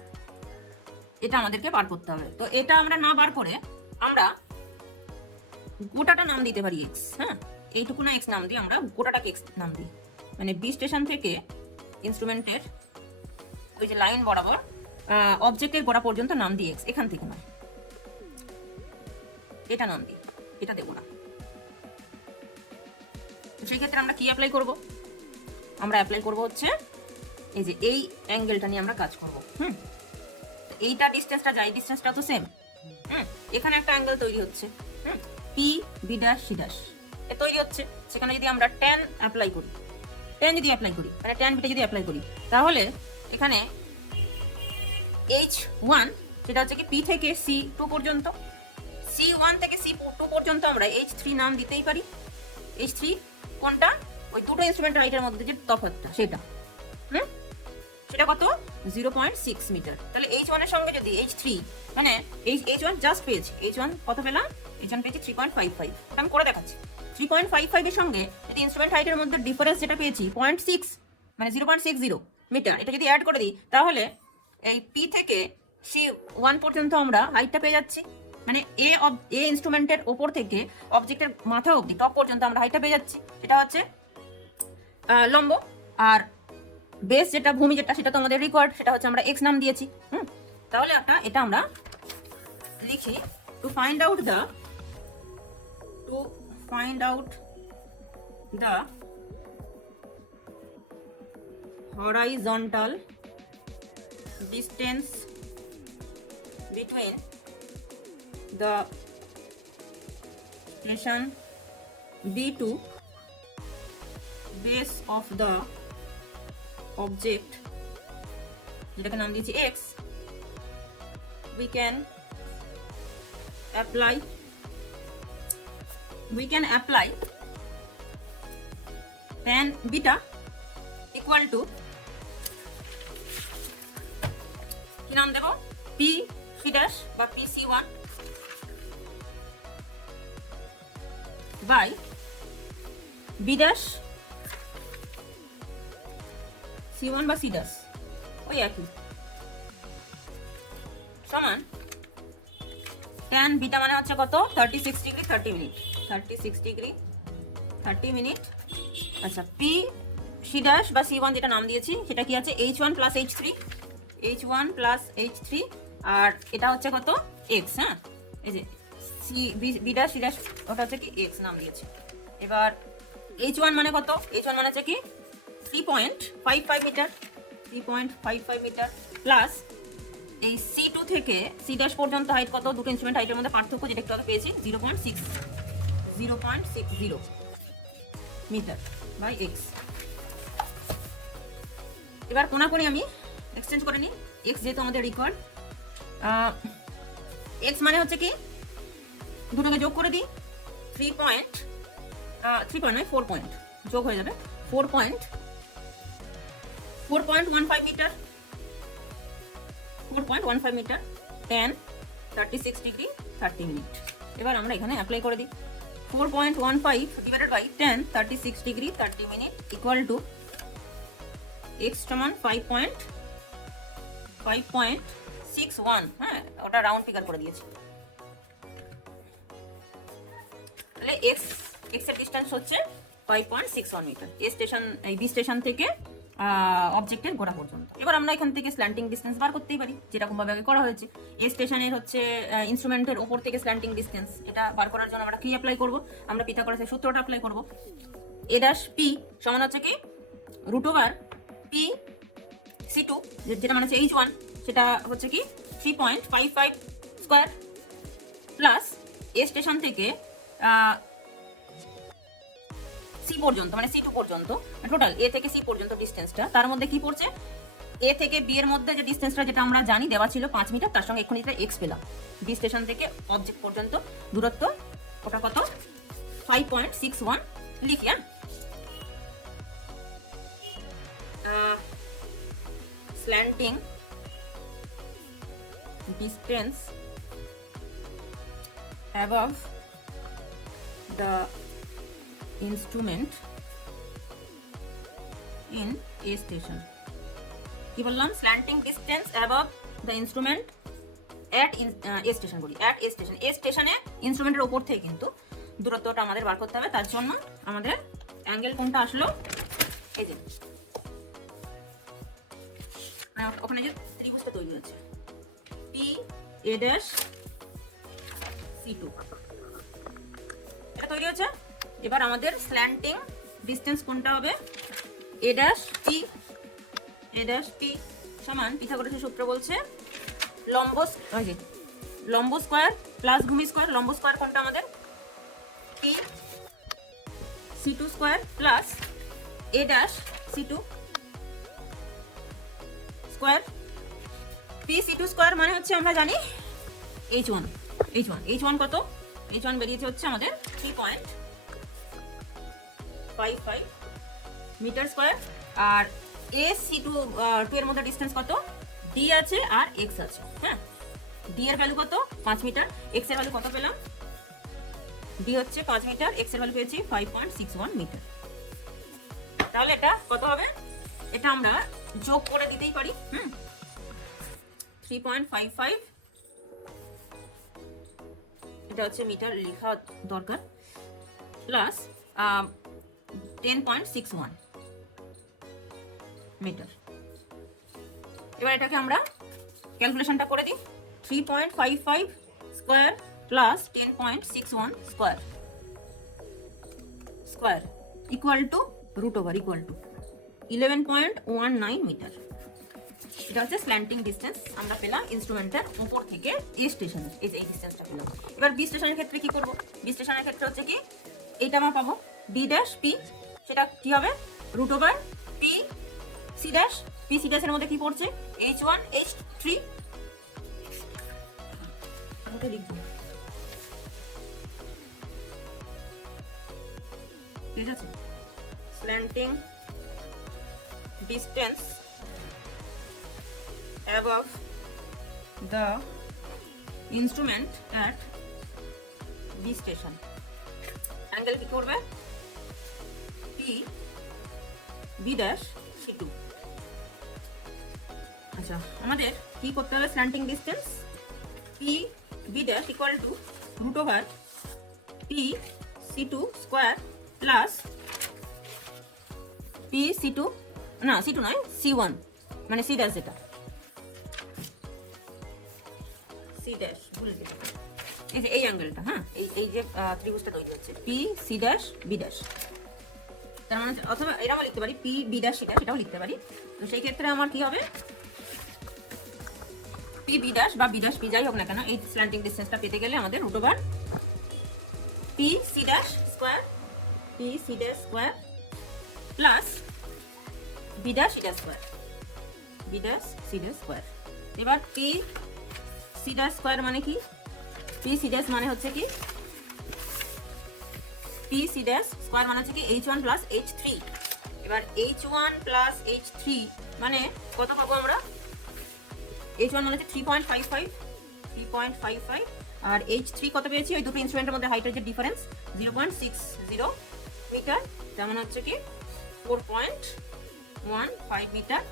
এটা আমাদেরকে বার করতে হবে। তো এটা আমরা না বার করে আমরা গোটাটা নাম দিতে পারি এক্স। হ্যাঁ, এইটুকু না এক্স নাম দিই, আমরা গোটাটাকে এক্স নাম দিই। মানে বি স্টেশন থেকে ইনস্ট্রুমেন্টের ওই যে লাইন বরাবর অবজেক্টের গোড়া পর্যন্ত নাম দিই এক্স, এখান থেকে নয়, এটা নাম দিই, এটা দেবো না। সেই ক্ষেত্রে আমরা কি অ্যাপ্লাই করব? আমরা অ্যাপ্লাই করব হচ্ছে এই যে এই অ্যাঙ্গেলটা নিয়ে আমরা কাজ করব। এইটা ডিসটেন্সটা যায়, ডিসটেন্সটা তো সেম। এখানে একটা অ্যাঙ্গেল তৈরি হচ্ছে, P B dash C dash A তৈরি হচ্ছে। সেখানে যদি আমরা ট্যান অ্যাপ্লাই করি, ট্যান যদি অ্যাপ্লাই করি, মানে ট্যান বিটা যদি অ্যাপ্লাই করি, তাহলে এখানে H1 সেটা হচ্ছে কি পি থেকে সি টু পর্যন্ত, সি ওয়ান থেকে সি টু পর্যন্ত আমরা H3 নাম দিতেই পারি। H3 কোনটা? ওই দুটো ইনস্ট্রুমেন্ট রাইটের মধ্যে যে তফাৎটা সেটা, সেটা কত? 0.6 মিটার। তাহলে H1 এর সঙ্গে যদি H3 মানে H1 জাস্ট পেয়েছি, H1 কত পেলাম? H1 পেয়েছি 3.55, ওটা আমি করে দেখাচ্ছি। 3.55 এর সঙ্গে যদি ইনস্ট্রুমেন্ট হাইটের মধ্যে ডিফারেন্স যেটা পেয়েছি 0.6 মানে 0.60 মিটার, এটা যদি অ্যাড করে দিই তাহলে এই পি থেকে C1 পর্যন্ত আমরা হাইটটা পেয়ে যাচ্ছি। মানে এ ইনস্ট্রুমেন্টের ওপর থেকে অবজেক্টের মাথা অবধি টপ পর্যন্ত আমরা হাইটটা পেয়ে যাচ্ছি। এটা হচ্ছে লম্ব, আর বেস যেটা ভূমি যেটা সেটা তো আমাদের রিকোয়ার্ড, সেটা হচ্ছে আমরা এক্স নাম দিয়েছি। তাহলে এটা আমরা লিখি to find out the horizontal distance between the station B to base of the object যেটাকে নাম দিয়েছি x, we can apply tan beta equal to কি নাম দেব? পি সি ড্যাশ বা P C one by B dash C one বা C dash, ওই একই, সমান ট্যান বিটা মানে হচ্ছে কত? 36 ডিগ্রি 30 মিনিট, 36 ডিগ্রি 30 মিনিট। আচ্ছা, পি সি ড্যাশ বা সি ওয়ান যেটা নাম দিয়েছি সেটা কি আছে? H1 plus H1 plus H3, আর এটা হচ্ছে কত? এক্স। হ্যাঁ, এই যে বি ড্যাশ সি ড্যাশ ওটা হচ্ছে কি এক্স নাম দিয়েছি। এবার H1 মানে কত? H1 মানে হচ্ছে কি 3.55 মিটার, 3.55 মিটার প্লাস এই C2 থেকে সি ড্যাশ পর্যন্ত হাইট কত? দুটো ইনস্ট্রুমেন্ট হাইটের মধ্যে পার্থক্য যেটা একটু আগে পেয়েছি 0.60 মিটার বাই এক্স। এবার কোনাকুনি আমি এক্সচেঞ্জ করে নিই, এক্স যেহেতু আমাদের রিকোয়ার্ড। এক্স মানে হচ্ছে কি দুটোকে যোগ করে দিই, 4 পয়েন্ট যোগ হয়ে যাবে 4.15 metre, 4.15 metre tan 36 degree 30 minute. এবার আমরা এখানে অ্যাপ্লাই করে দিই 4.15 divided by tan 36 degree 30 minute equal to x সমান 5.61। হ্যাঁ, ওটা রাউন্ড ফিগার করে দিয়েছি। তাহলে x এর ডিসটেন্স হচ্ছে 5.61 মিটার বি স্টেশন থেকে অবজেক্টের গোড়া পর্যন্ত। এবার আমরা এখান থেকে স্ল্যান্টিং ডিসটেন্স বার করতেই পারি, যেরকম ভাবে আগে করা হয়েছে। এ স্টেশনের হচ্ছে ইনস্ট্রুমেন্টের উপর থেকে স্ল্যান্টিং ডিসটেন্স, এটা বার করার জন্য আমরা কি অ্যাপ্লাই করব? আমরা পিথাগোরাসের সূত্রটা অ্যাপ্লাই করব। এ ড্যাশ পি সমান হচ্ছে কি √ওভার পি সি টু, যেটা মানে হচ্ছে H1, সেটা হচ্ছে কি 3.55 স্কয়ার প্লাস এ স্টেশন থেকে সি পর্যন্ত মানে C2 পর্যন্ত, টোটাল এ থেকে সি পর্যন্ত ডিসটেন্সটা, তার মধ্যে কি পড়ছে? এ থেকে বি এর মধ্যে যে ডিসটেন্সটা যেটা আমরা জানি দেওয়া ছিল 5 মিটার, তার সঙ্গে এক্ষুনি যেটা এক্স পেলাম, বি স্টেশন থেকে অবজেক্ট পর্যন্ত দূরত্ব, ওটা কত? 5.61 লিখি। Slanting distance above the instrument in A station। কি বললাম? Slanting distance above the instrument at A station বলি, at A station। A স্টেশনে ইনস্ট্রুমেন্টের উপর থেকে কিন্তু দূরত্বটা আমাদের বার করতে হবে। তার জন্য আমাদের অ্যাঙ্গেল কোনটা আসলো? এই যে ওখানে যে ত্রিভুজটা তৈরি হয়েছে পি এ ড্যাশ C2, এটা তৈরি হয়েছে। এবার আমাদের স্ল্যান্টিং ডিসটেন্স কোনটা হবে? এ ড্যাশ পি সমান পিথাগোরাসের সূত্র বলছে লম্ব স্কয়ার প্লাস ভূমি স্কয়ার। লম্ব স্কয়ার কোনটা আমাদের? P C2 square plus A dash C2 square P C two square মানে হচ্ছে আমরা জানি এইচ ওয়ান কত, এইচ ওয়ান বেরিয়েছে হচ্ছে আমাদের 3.55 মিটার স্কোয়ার। আর এ সি টু এর মধ্যে ডিস্টেন্স কত, ডি আছে আর এক্স আছে। হ্যাঁ, ডি এর ভ্যালু কত 5 মিটার, এক্স এর ভ্যালু কত পেলাম, ডি হচ্ছে 5 মিটার, এক্স এর ভ্যালু পেয়েছি 5.61 মিটার। তাহলে এটা কত হবে, এটা আমরা যোগ করে দিতেই পারি। 3.55 এটা হচ্ছে মিটার লেখা দরকার, প্লাস 10.61 মিটার। এবার এটাকে আমরা ক্যালকুলেশনটা করে দিই। 3.55 square plus 10.61 square equal to root over equal to 11.19 metre. এটা হচ্ছে স্ল্যান্টিং ডিস্টেন্স আমরা পেলাম ইনস্ট্রুমেন্টের উপর থেকে এ স্টেশনে, এই যে এই ডিস্টেন্সটা পেলাম। এবার বি স্টেশনের ক্ষেত্রে কি করব, বি স্টেশনের ক্ষেত্রে হচ্ছে কি এইটা আমরা পাবো ডি ড্যাশ পি, সেটা কি হবে root over P C dash. P C ড্যাশের মধ্যে কি পড়ছে H1 H3, আমাকে লিখবো ঠিক আছে। Slanting distance above the instrument at B station, angle কি করবে P B dash C2। আচ্ছা, আমাদের কি করতে হবে, slanting distance P B dash equal to root over P C2 square plus P C2 না C2 নয় C1 মানে C dash, যেটা C dash ভুলে গেছি, এই যে এই অ্যাঙ্গেলটা। হ্যাঁ, এই যে ত্রিভুজটা তৈরি হচ্ছে P C dash B dash, তার মানে অথবা এটাও লিখতে পারি P B dash C dash, এটাও লিখতে পারি। তো সেই ক্ষেত্রে আমার কি হবে P B dash বা B dash P যাই হোক না কেন, এই স্ল্যান্টিং ডিসটেন্সটা পেতে গেলে আমাদের root over P C dash square plus B dash C dash square, B dash C dash square. এবার P C dash স্কয়ার মানে কি, P C dash মানে হচ্ছে কি P C dash স্কয়ার মানে হচ্ছে কি H1 plus H3। এবার H1 plus H3 মানে কত পাবো আমরা, H1 মানে হচ্ছে 3.55 আর H3 কত পেয়েছি, ওই দুটো ইনস্ট্রুমেন্টের মধ্যে হাইটের যে ডিফারেন্স 0.60 মিটার, তেমন হচ্ছে কি 4.15 metre,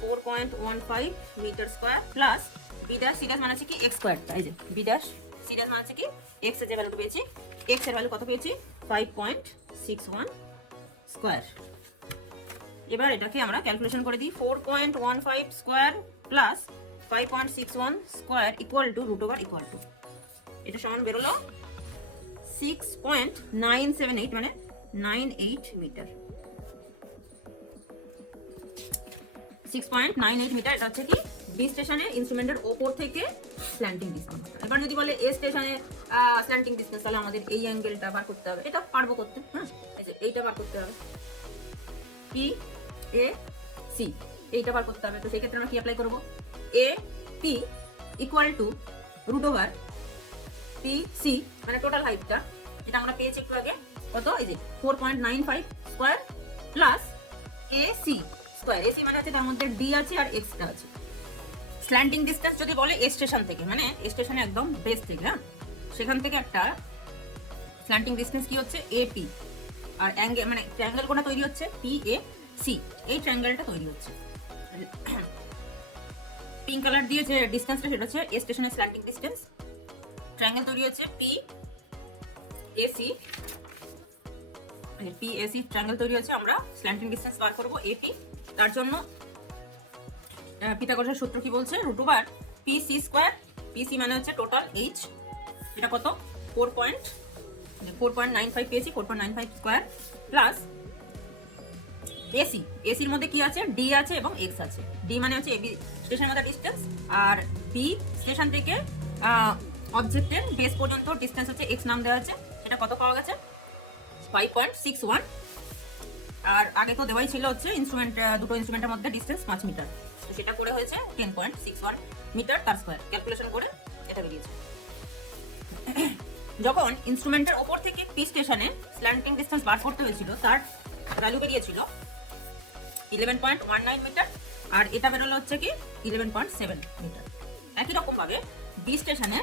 4.15 metre square plus B dash C dash মানে হচ্ছে কি x স্কয়ারটা, এই যে B dash C dash মানে হচ্ছে কি x এর যে ভ্যালুটা পেয়েছি, x এর ভ্যালু কত পেয়েছি 5.61 স্কয়ার। এবার এটাকে আমরা ক্যালকুলেশন করে দিই, 4.15 square plus 5.61 square equal to root over equal to, এটা সমান বেরোলো 6.978 মানে 98 মিটার, 6.98 মিটার। এটা হচ্ছে কি বি স্টেশনে ইনস্ট্রুমেন্টের ওপর থেকে স্ল্যান্টিং ডিসটেন্স। এবার যদি বলে এ স্টেশনে স্ল্যান্টিং ডিসটেন্স, তাহলে আমাদের এই অ্যাঙ্গেলটা বার করতে হবে, এটা পারবো করতে। হ্যাঁ, এই যে এইটা বার করতে হবে পি এ সি, এইটা বার করতে হবে। তো সেই ক্ষেত্রে আমরা কি অ্যাপ্লাই করবো, A P equal to root over P C মানে টোটাল হাইটটা, এটা আমরা পেয়েছি একটু আগে কত, এই যে 4.95 square plus A C square, AC মানে হচ্ছে তার মধ্যে ডি আছে আর এক্সটা আছে। স্ল্যান্টিং ডিসটেন্স যদি বলে এ স্টেশন থেকে, মানে এ স্টেশনে একদম বেস থেকে, হ্যাঁ সেখান থেকে একটা স্ল্যান্টিং ডিসটেন্স কি হচ্ছে এপি, আর অ্যাঙ্গেল মানে ট্রায়াঙ্গেল কোণা তৈরি হচ্ছে পি এ সি, এই ট্রায়াঙ্গেলটা তৈরি হচ্ছে। পিঙ্ক কালার দিয়ে যে ডিসটেন্সটা সেটা হচ্ছে এ স্টেশনের স্ল্যান্টিং ডিসটেন্স, ট্রায়াঙ্গেল তৈরি হচ্ছে P AC, P AC triangle তৈরি হচ্ছে, আমরা স্ল্যান্টিং ডিসটেন্স বার করব এপি। তার জন্য পিথাগোরাসের সূত্র কি বলছে, root over P C square, P C মানে হচ্ছে টোটাল এইচ, এটা কত 4.95 পেয়েছি, 4.95 স্কয়ার প্লাস এসি, এসির মধ্যে কি আছে ডি আছে এবং এক্স আছে, ডি মানে হচ্ছে এবি স্টেশনের মধ্যে ডিস্টেন্স, আর বি স্টেশন থেকে অবজেক্টের বেস পর্যন্ত ডিস্টেন্স হচ্ছে এক্স নাম দেওয়া আছে, এটা কত পাওয়া গেছে 5.61। আর আগে তো দেওয়াই ছিল হচ্ছে ইনস্ট্রুমেন্ট, দুটো ইনস্ট্রুমেন্টের মধ্যে ডিস্টেন্স 5 মিটার, তো সেটা করে হয়েছে 10.61 মিটার তার স্কোয়ার। ক্যালকুলেশন করে এটা বেরিয়েছে। যখন ইনস্ট্রুমেন্টের ওপর থেকে পি স্টেশনে স্ল্যান্টিং ডিসটেন্স বার করতে হয়েছিল তার ভ্যালু বেরিয়েছিল 11.19 মিটার, আর এটা বেরোলো হচ্ছে কি 11.7 মিটার। একই রকম ভাবে বি স্টেশনে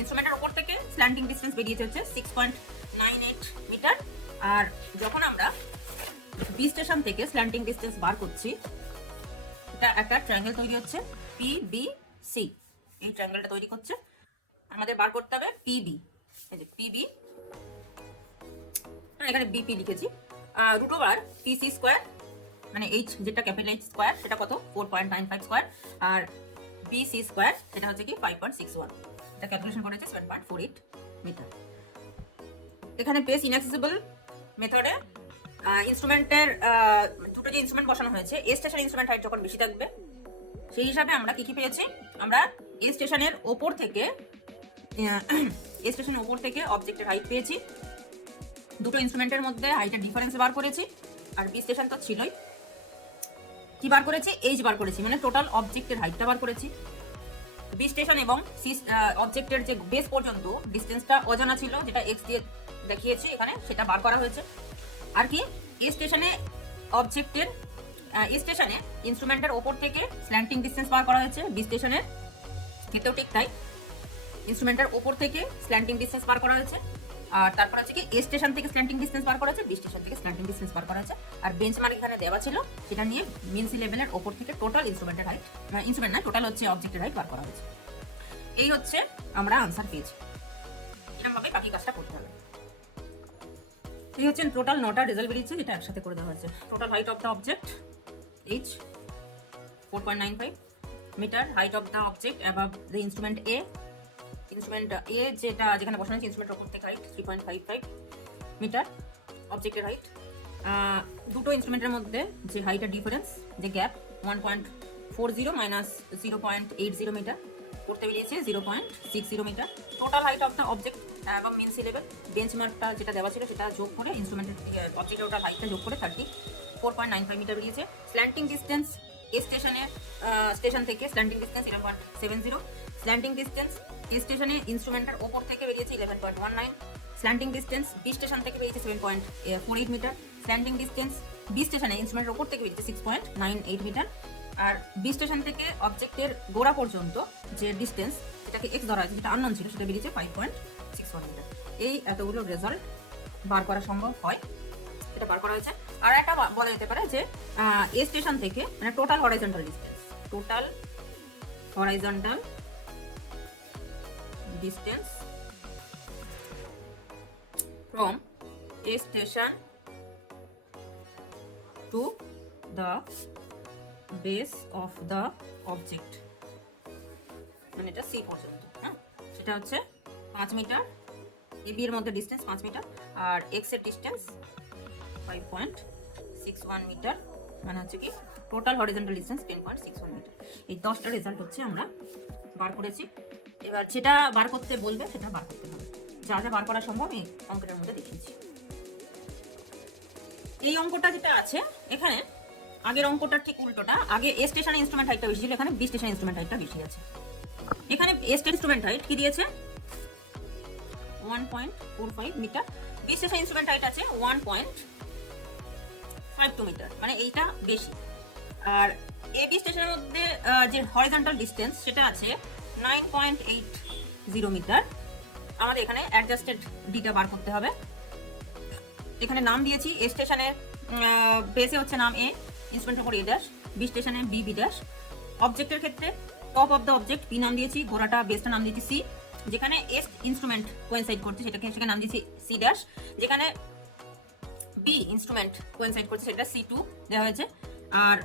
ইনস্ট্রুমেন্টের ওপর থেকে স্ল্যান্টিং ডিসটেন্স বেরিয়েছে হচ্ছে 6.98 মিটার, আর যখন আমরা বি স্টেশন থেকে স্ল্যান্টিং ডিসটেন্স বার করছি এটা একটা ট্রায়াঙ্গেল তৈরি হচ্ছে পিবিসি। এই ট্রায়াঙ্গেলটা তৈরি করছে, আমাদের বার করতে হবে পিবি। এই যে পিবি, এখানে বিপি লিখেছি, রুট ওভার পিসি স্কোয়ার, মানে এইচ যেটা ক্যাপিটাল এইচ স্কোয়ার সেটা কত 4.95 স্কোয়ার, আর বিসি স্কোয়ার সেটা হচ্ছে কি 5.61। এটা ক্যালকুলেশন করেছে 7.48 মিটার। এখানে বেস ইনঅ্যাক্সেসিবল মেথডে ইনস্ট্রুমেন্টের দুটো যে ইনস্ট্রুমেন্ট বসানো হয়েছে এ স্টেশন ইনস্ট্রুমেন্ট হাইট যখন বেশি থাকবে সেই হিসাবে আমরা কি পেয়েছি, আমরা এ স্টেশনের ওপর থেকে অবজেক্টের হাইট পেয়েছি, দুটো ইনস্ট্রুমেন্টের মধ্যে হাইটের ডিফারেন্স বার করেছি, আর বি স্টেশন তো ছিলই, কি বার করেছি এইচ বার করেছি, মানে টোটাল অবজেক্টের হাইটটা বার করেছি। বি স্টেশন এবং সি অবজেক্টের যে বেস পর্যন্ত ডিসটেন্সটা অজানা ছিল যেটা এক্স দিয়ে দেখিয়েছি এখানে, সেটা বার করা হয়েছে। আর কি এ স্টেশনে অবজেক্টের স্টেশনে ইনস্ট্রুমেন্টের ওপর থেকে স্ল্যান্টিং ডিসটেন্স বার করা হয়েছে, বি স্টেশনের ক্ষেত্রেও ঠিক তাই, ইনস্ট্রুমেন্টের ওপর থেকে স্ল্যান্টিং ডিসটেন্স বার করা হয়েছে। আর তারপর হচ্ছে কি এ স্টেশন থেকে স্ল্যান্টিং ডিসটেন্স বার করা হয়েছে, বি স্টেশন থেকে স্ল্যান্টিং ডিসটেন্স বার করা হয়েছে, আর বেঞ্চমার্ক এখানে দেওয়া ছিল সেটা নিয়ে মিন সি লেভেলের ওপর থেকে টোটাল ইনস্ট্রুমেন্টের হাইট, ইনস্ট্রুমেন্ট না টোটাল হচ্ছে অবজেক্টের হাইট বার করা হয়েছে। এই হচ্ছে আমরা আনসার পেয়েছি। এরকম ভাবে বাকি কাজটা করতে হবে। এই হচ্ছে টোটাল 9টা রেজাল্ট বেরিয়েছে, যেটা একসাথে করে দেওয়া হয়েছে। Total height of the object H 4.95 metre, height of the object above the instrument A, instrument A যেটা যেখানে বসানো আছে ইনস্ট্রুমেন্টের ওপর থেকে হাইট 3.55 মিটার, অবজেক্টের হাইট। দুটো ইনস্ট্রুমেন্টের মধ্যে যে হাইটের ডিফারেন্স, যে গ্যাপ 1.40 মাইনাস 0.80 মিটার, করতে বেরিয়েছে 0.60 metre. Total height of the object এবং মিন সি লেভেল, বেঞ্চমার্কটা যেটা দেওয়া ছিল সেটা যোগ করে ইনস্ট্রুমেন্টের অবজেক্টের টোটাল হাইটটা যোগ করে 34.95 মিটার বেরিয়েছে। স্ল্যান্টিং ডিসটেন্স এ স্টেশন থেকে স্ল্যান্টিং ডিসটেন্স 11.70, স্ল্যান্টিং ডিসটেন্স এ স্টেশনে ইনস্ট্রুমেন্টের ওপর থেকে বেরিয়েছে 11.19, স্ল্যান্টিং ডিসটেন্স বি স্টেশন থেকে বেরিয়েছে 7.48 মিটার, স্ল্যান্টিং ডিসটেন্স বি স্টেশনে ইনস্ট্রুমেন্টের ওপর থেকে বেরিয়েছে 6.98 মিটার, আর বি স্টেশন থেকে অবজেক্টের গোড়া পর্যন্ত যে ডিসটেন্স এটাকে এক্স ধরা হয়েছে যেটা আননোন ছিল সেটা বেরিয়েছে 5.61 মিটার। এই এতগুলো রেজাল্ট বার করা সম্ভব হয়, এটা বার করা হয়েছে। আর একটা বলা যেতে পারে যে এ স্টেশন থেকে মানে total horizontal distance from a station to the base of the object, মানে এটা সি পর্যন্ত, হ্যাঁ সেটা হচ্ছে 5 মিটার, এ বি এর মধ্যে ডিসটেন্স 5 মিটার, আর এক্স এর ডিসটেন্স 5.61 মিটার, মানে হচ্ছে কি টোটাল হরিজন্টাল ডিসটেন্স 10.61 মিটার। এই 10টা রেজাল্ট হচ্ছে আমরা বার করেছি। এবার যেটা বার করতে বলবে সেটা বার করতে হবে, যা যা বার করা সম্ভব এই অঙ্কটার মধ্যে দেখিয়েছি। এই অঙ্কটা যেটা আছে এখানে আগের অঙ্কটার ঠিক উল্টোটা, আগে এ স্টেশনে ইনস্ট্রুমেন্ট হাইটটা বেশি ছিল, এখানে বি স্টেশনে ইনস্ট্রুমেন্ট হাইটটা বেশি আছে। এখানে এ স্টেশন ইনস্ট্রুমেন্ট হাইট কি দিয়েছে 1.45 metre, B station instrument height আছে 1.52 মিটার, মানে এইটা বেশি। আর এ বি স্টেশনের মধ্যে যে হরিজন্টাল ডিসটেন্স সেটা আছে 9.80 মিটার। আমাদের এখানে অ্যাডজাস্টেড ডিটা বার করতে হবে। এখানে নাম দিয়েছি, এ স্টেশনের বেসে হচ্ছে নাম এ, ইনস্ট্রুমেন্টের উপর এ ড্যাশ, বি স্টেশনে বি বি ড্যাশ। অবজেক্টের ক্ষেত্রে top of the object B নাম দিয়েছি, গোড়াটা বেসটা নাম দিয়েছি সি, যেখানে এস ইনস্ট্রুমেন্ট কোয়েনসাইড করছে সেটাকে সেখানে নাম দিয়েছি সি ড্যাশ, যেখানে বি ইনস্ট্রুমেন্ট কোয়েনসাইড করছে সেটা সি টু দেওয়া হয়েছে। আর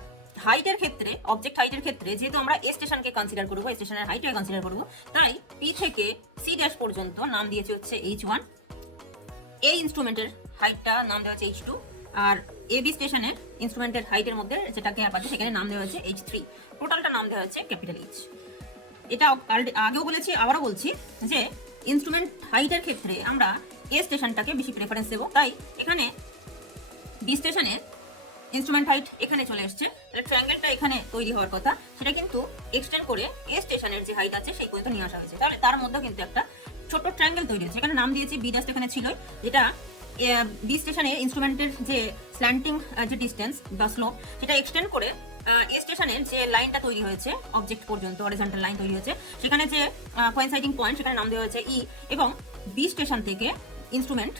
হাইটের ক্ষেত্রে অবজেক্ট হাইটের ক্ষেত্রে যেহেতু আমরা এ স্টেশনকে কনসিডার করবো, স্টেশনের হাইটকে কনসিডার করবো, তাই পি থেকে সি ড্যাশ পর্যন্ত নাম দিয়েছে হচ্ছে H1, এই ইনস্ট্রুমেন্টের হাইটটা নাম দেওয়া হচ্ছে H2, আর এ বি স্টেশনের ইনস্ট্রুমেন্টের হাইটের মধ্যে যেটা গ্যাপ আছে সেখানে নাম দেওয়া হচ্ছে H3, টোটালটা নাম দেওয়া হচ্ছে ক্যাপিটাল এইচ। এটা আগেও বলেছি আবারও বলছি যে ইনস্ট্রুমেন্ট হাইটের ক্ষেত্রে আমরা এ স্টেশনটাকে বেশি প্রেফারেন্স দেবো, তাই এখানে বি স্টেশনের ইনস্ট্রুমেন্ট হাইট এখানে চলে এসছে, তাহলে ট্রায়াঙ্গেলটা এখানে তৈরি হওয়ার কথা, সেটা কিন্তু এক্সটেন্ড করে এ স্টেশনের যে হাইট আছে সেই পর্যন্ত নিয়ে আসা হয়েছে। তাহলে তার মধ্যে কিন্তু একটা ছোট ট্রায়াঙ্গেল তৈরি হয়েছে, এখানে নাম দিয়েছি বি ডাস্ট, এখানে ছিল যেটা বি স্টেশনে ইনস্ট্রুমেন্টের যে স্ল্যান্টিং যে ডিস্টেন্স বা স্লোপ সেটা এক্সটেন্ড করে এ স্টেশনের যে লাইনটা তৈরি হয়েছে অবজেক্ট পর্যন্ত হরিজন্টাল লাইন তৈরি হয়েছে, সেখানে যে কোইনসাইডিং পয়েন্ট সেখানে নাম দেওয়া হয়েছে ই, এবং বি স্টেশন থেকে ইনস্ট্রুমেন্ট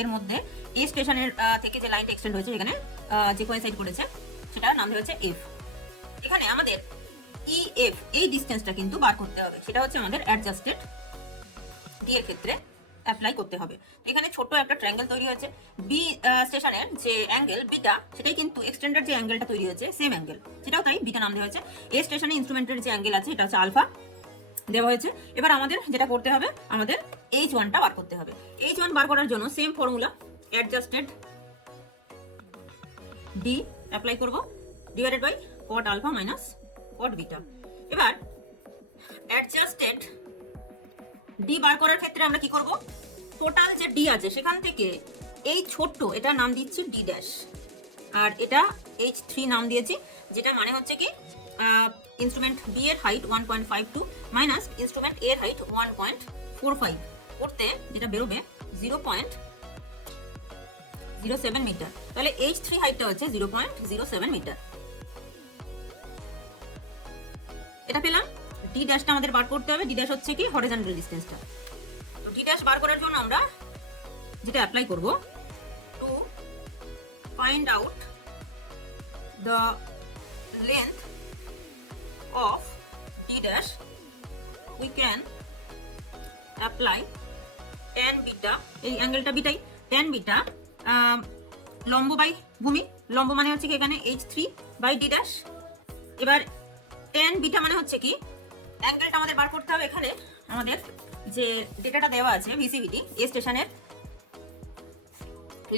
এর মধ্যে এ স্টেশনের থেকে যে লাইনটা এক্সটেন্ড হয়েছে সেখানে যে কোইনসাইড করেছে সেটা নাম দেওয়া হয়েছে এফ। এখানে আমাদের ই এফ এই ডিসটেন্সটা কিন্তু বার করতে হবে, সেটা হচ্ছে আমাদের অ্যাডজাস্টেড ডি এর ক্ষেত্রে অ্যাপ্লাই করতে হবে। এখানে ছোট একটা ট্রায়াঙ্গেল তৈরি হয়েছে, বি স্টেশনের যে অ্যাঙ্গেল বিটা সেটাই কিন্তু এক্সটেন্ডেড যে অ্যাঙ্গেলটা তৈরি হয়েছে সেম অ্যাঙ্গেল, সেটাও তাই বিটা নাম দেওয়া হয়েছে। এ স্টেশনে ইনস্ট্রুমেন্টের যে অ্যাঙ্গেল আছে এটা হচ্ছে আলফা দেওয়া হয়েছে। এবার আমাদের যেটা করতে হবে, আমাদের H1টা বার করতে হবে। H1 বার করার জন্য same formula, adjusted D apply করব divided by cot alpha minus cot beta. এবার অ্যাডজাস্টেড ডি বার করার ক্ষেত্রে আমরা কি করব, টোটাল যে ডি আছে সেখান থেকে এই ছোট্ট এটা নাম দিচ্ছি ডি ড্যাশ, আর এটা H3 নাম দিয়েছি, যেটা মানে হচ্ছে কি ইনস্ট্রুমেন্ট বি এর হাইট 1.52 মাইনাস ইনস্ট্রুমেন্ট এ এর হাইট 1.45 করতে যেটা বেরোবে 0.07 মিটার। তাহলে H3 হাইটটা হচ্ছে 0.07 মিটার। এটা পেলাম। ডি ড্যাশটা আমাদের বার করতে হবে, ডি ড্যাশ হচ্ছে কি হরিজন্টাল ডিসটেন্সটা। তো ডি ড্যাশ বার করার জন্য আমরা যেটা অ্যাপ্লাই করব, to find out the length of d dash we can apply tan beta, এই অ্যাঙ্গেলটা বিটাই tan beta লম্ব বাই ভূমি, লম্ব মানে হচ্ছে কি এখানে H3 বাই d dash। এবার tan beta মানে হচ্ছে কি অ্যাঙ্গেলটা আমাদের বার করতে হবে। এখানে আমাদের যে ডেটাটা দেওয়া আছে ভিসিভিটি এ স্টেশনের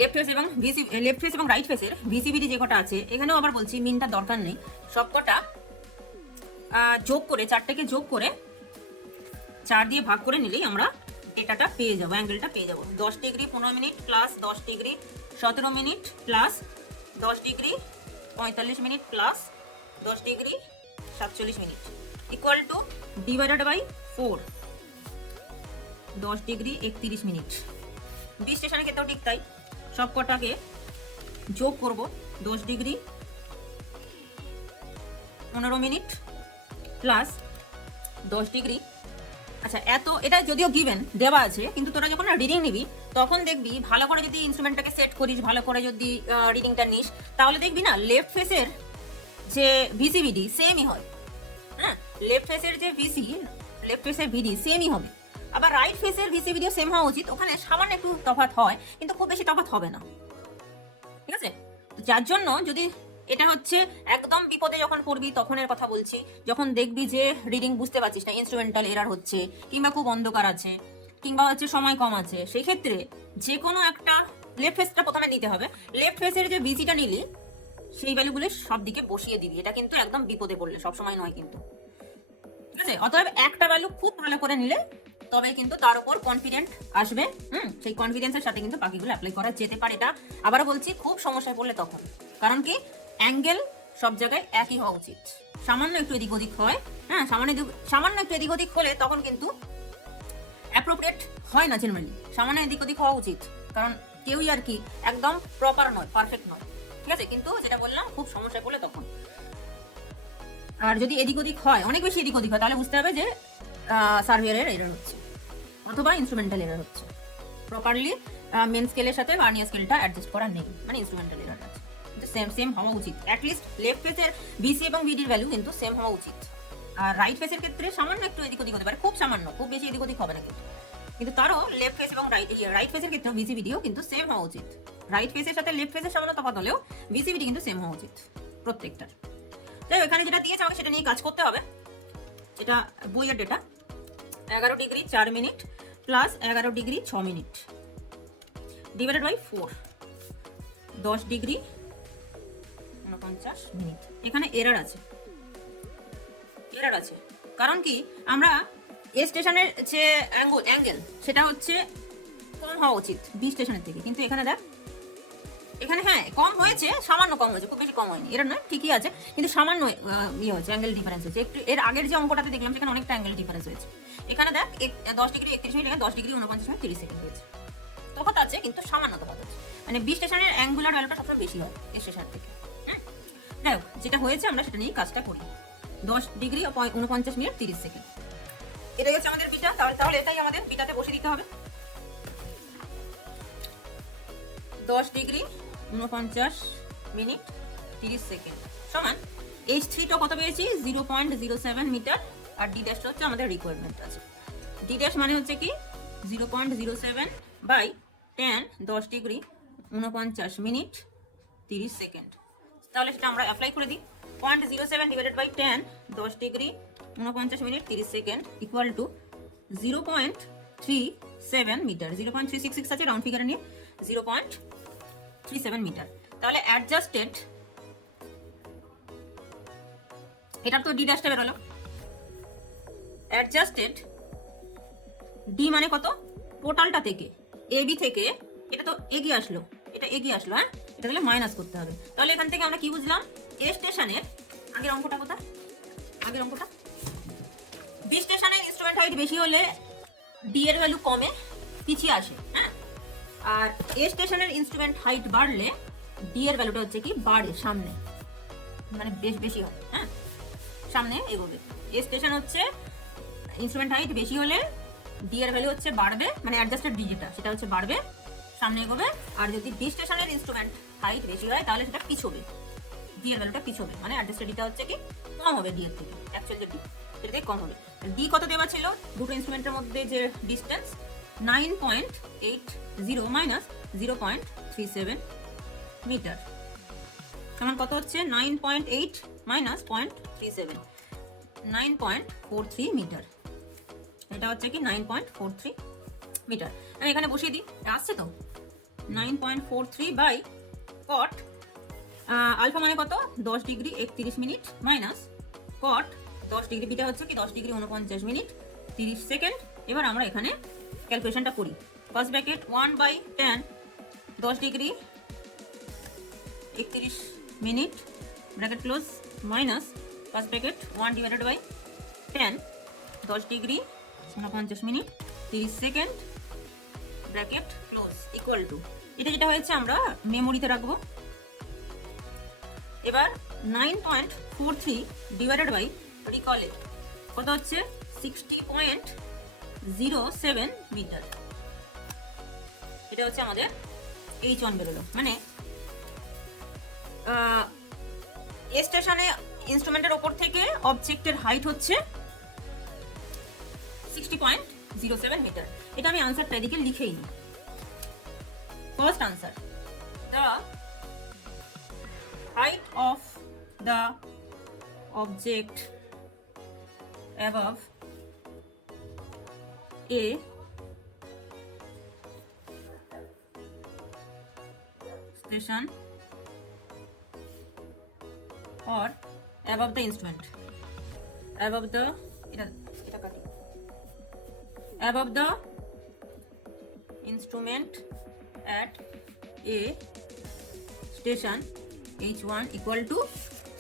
লেফট ফেস এবং রাইট ফেসের ভিসিভিটি যে কটা আছে, এখানেও আবার বলছি মিনটা দরকার নেই, সবকটা যোগ করে, চারটাকে যোগ করে 4 দিয়ে ভাগ করে নিলেই আমরা ডেটাটা পেয়ে যাবো, অ্যাঙ্গেলটা পেয়ে যাবো। 10 degree 15 minute plus 10 degree 17 minute plus 10 degree 45 minute plus 10 degree 47 minute equal to divided by 4 10 degree 31 minute. B স্টেশনের ক্ষেত্রেও ঠিক তাই, সব কটাকে যোগ করব, 10 ডিগ্রি 15 মিনিট প্লাস 10 ডিগ্রি। আচ্ছা, এটা যদিও গিভেন দেওয়া আছে, কিন্তু তোরা যখন রিডিং নিবি তখন দেখবি ভালো করে যদি ইনস্ট্রুমেন্টটাকে সেট করিস, ভালো করে যদি রিডিংটা নিস, তাহলে দেখবি না লেফট ফেসের যে ভিসিভিডি সেমই হয়। হ্যাঁ, লেফট ফেসের যে লেফট ফেসের ভিডি সেমই হবে, আবার রাইট ফেসের ভিসিভিডিও সেম হওয়া উচিত। ওখানে সামান্য একটু তফাৎ হয়, কিন্তু খুব বেশি তফাৎ হবে না, ঠিক আছে? যার জন্য যদি এটা হচ্ছে একদম বিপদে যখন পড়বি তখনের কথা বলছি, যখন দেখবি যে রিডিং বুঝতে পারছিস না, ইনস্ট্রুমেন্টাল এরার হচ্ছে, কিংবা খুব অন্ধকার আছে, কিংবা হচ্ছে সময় কম আছে, সেই ক্ষেত্রে যে কোনো একটা লেফট ফেসটা প্রথমে নিতে হবে। লেফট ফেসের যে ভিসিটা নিলি সেই ভ্যালুগুলো সব দিকে বসিয়ে দিবি, এটা কিন্তু একদম বিপদে পড়লে, সবসময় নয় কিন্তু, ঠিক আছে? অতএব একটা ভ্যালু খুব ভালো করে নিলে তবে কিন্তু তার উপর কনফিডেন্ট আসবে। সেই কনফিডেন্সের সাথে কিন্তু বাকিগুলো অ্যাপ্লাই করা যেতে পারে। এটা আবারও বলছি, খুব সমস্যায় পড়লে তখন, কারণ কি অ্যাঙ্গেল সব জায়গায় একই হওয়া উচিত, সামান্য একটু এদিক ওদিক হয়, হ্যাঁ সামান্য একটু এদিক ওদিক হলে তখন কিন্তু অ্যাপ্রোপ্রিয়েট হয় না। জেনারেলি সামান্য এদিক ওদিক হওয়া উচিত, কারণ কেউই আর কি একদম প্রপার নয়, পারফেক্ট নয়, ঠিক আছে? কিন্তু যেটা বললাম, খুব সমস্যায় পড়লে তখন। আর যদি এদিক ওদিক হয়, অনেক বেশি এদিক ওদিক হয়, তাহলে বুঝতে হবে যে সার্ভেয়ারের এরর হচ্ছে অথবা ইনস্ট্রুমেন্টাল এরর হচ্ছে। প্রপারলি মেন স্কেলের সাথে ভার্নিয়ার স্কেলটা অ্যাডজাস্ট করা নেই, মানে ইনস্ট্রুমেন্টাল এরর আছে। সেম হওয়া উচিত, অ্যাটলিস্ট লেফট ফেসের ভিসি এবং ভিডির ভ্যালু কিন্তু সেম হওয়া উচিত। আর রাইট ফেসের ক্ষেত্রে সামান্য একটু এদিক ওদিক হতে পারে, খুব সামান্য, খুব বেশি এদিক ওদিক হবে না কিন্তু তারও লেফট ফেস এবং রাইট ফেসের ক্ষেত্রে ভিসি ভিডিও কিন্তু সেম হওয়া উচিত। রাইট ফেসের সাথে লেফট ফেসের সামান্য তফাৎ হলেও ভিসি ভিডি কিন্তু সেম হওয়া উচিত প্রত্যেকটার। তাই এখানে যেটা দিয়েছে আমাকে সেটা নিয়ে কাজ করতে হবে। এটা বইয়ের data, 11 degree 4 minute plus 11 degree 6 minute divided by 4 10 degree 49 minute. এখানে এরর আছে, কারণ কি আমরা এ স্টেশনের যে অ্যাঙ্গেল সেটা হচ্ছে কম হওয়া উচিত বি স্টেশনের থেকে, কিন্তু এখানে দেখ এখানে হ্যাঁ কম হয়েছে, সামান্য কম হয়েছে, খুব বেশি কম হয়নি, এটা নয় ঠিকই আছে, কিন্তু সামান্য ইয়ে হয়েছে, অ্যাঙ্গেল ডিফারেন্স হয়েছে একটু। এর আগের যে অঙ্কটাতে দেখলাম সেখানে অনেকটা অ্যাঙ্গেল ডিফারেন্স হয়েছে। এখানে দেখ 10 degree 31 minute, 10 degree 49 minute 30 second হয়েছে। তফাৎ আছে কিন্তু সামান্য তফাৎ আছে, মানে বি স্টেশনের অ্যাঙ্গুলার ভ্যালুটা সবসময় বেশি হয় এ স্টেশন থেকে। যাই হোক, যেটা হয়েছে আমরা সেটা নিয়েই কাজটা করি। 10 ডিগ্রি 49 মিনিট 30 সেকেন্ড, এটাই হচ্ছে আমাদের বিটা। তাহলে এটাই আমাদের বিটাতে বসে দিতে হবে। 10 ডিগ্রি 49 মিনিট 30 সেকেন্ড সমান H3টা কত পেয়েছি 0.07 মিটার, আর ডি ড্যাশটা হচ্ছে আমাদের রিকোয়ারমেন্ট আছে। ডি ড্যাশ মানে হচ্ছে কি 0.07 বাই 10 10 ডিগ্রি 49 মিনিট 30 সেকেন্ড। তাহলে সেটা আমরা অ্যাপ্লাই করে দিই। 0.07 divided by 10 10 degree 49 minute 30 second equal to 0.37 metre. 0.366 আছে রাউন্ড ফিগারে নিয়ে, 0.37 মিটার। তাহলে অ্যাডজাস্টেড, এটার তো ডি ড্যাশটা বেরোলো, অ্যাডজাস্টেড ডি মানে কত টোটালটা থেকে, এ বি থেকে এটা তো এগিয়ে আসলো, এটা এগিয়ে আসলো, হ্যাঁ এটা তাহলে মাইনাস করতে হবে। তাহলে এখান থেকে আমরা কি বুঝলাম, এ স্টেশনের আগের অঙ্কটা কোথায়, আগের অঙ্কটা, বি স্টেশনের ইনস্ট্রুমেন্ট হাইট বেশি হলে ডি এর ভ্যালু কমে পিছিয়ে আসে, হ্যাঁ, আর এ স্টেশনের ইনস্ট্রুমেন্ট হাইট বাড়লে ডি এর ভ্যালুটা হচ্ছে কি বাড়ে, সামনে মানে বেশি হয়, হ্যাঁ সামনে এগোবে। এ স্টেশন হচ্ছে ইনস্ট্রুমেন্ট হাইট বেশি হলে ডি এর ভ্যালু হচ্ছে বাড়বে, মানে অ্যাডজাস্টেড ডি যেটা সেটা হচ্ছে বাড়বে, সামনে এগোবে। আর যদি বি স্টেশনের ইনস্ট্রুমেন্ট হাইট বেশি হয় তাহলে সেটা পিছবে, ডি এর ভ্যালুটা পিছবে, মানে অ্যাডজাস্টেড ডিটা হচ্ছে কি কম হবে ডি এর থেকে, অ্যাকচুয়াল যে ডি সেটা থেকে কম হবে। ডি কত দেওয়া ছিল দুটো ইনস্ট্রুমেন্টের মধ্যে যে ডিস্টেন্স 9.80 মাইনাস 0.37 মিটার সমান কত হচ্ছে 9.8 মাইনাস 0.37, 9.43 মিটার। এটা হচ্ছে কি 9.43 মিটার। আমি এখানে বসিয়ে দিই, আসছে তো 9.43 বাই কট আলফা মানে কত 10 ডিগ্রি 31 মিনিট মাইনাস কট 10 ডিগ্রি, বিটা হচ্ছে কি 10 ডিগ্রি 49 মিনিট 30 সেকেন্ড। এবার আমরা এখানে ক্যালকুলেশনটা করি। First bracket 1 by 10 10 degree 31 minute bracket close minus first bracket 1 divided by 10 10 degree 49 minute 30 second bracket close equal to, এটা যেটা হয়েছে আমরা মেমোরিতে রাখবো। এবার 9.43 ডিভাইডেড বাই রিকলে কত হচ্ছে 60.07 মিটার। এটা হচ্ছে আমাদের H1 বেরোলো, মানে এ স্টেশনে ইনস্ট্রুমেন্টের ওপর থেকে অবজেক্টের হাইট হচ্ছে 60.07 মিটার। এটা আমি আনসারটা এদিকে লিখেই নিই। First answer, the height of the object above a station or above the instrument, above the above the instrument at a station H1 equal to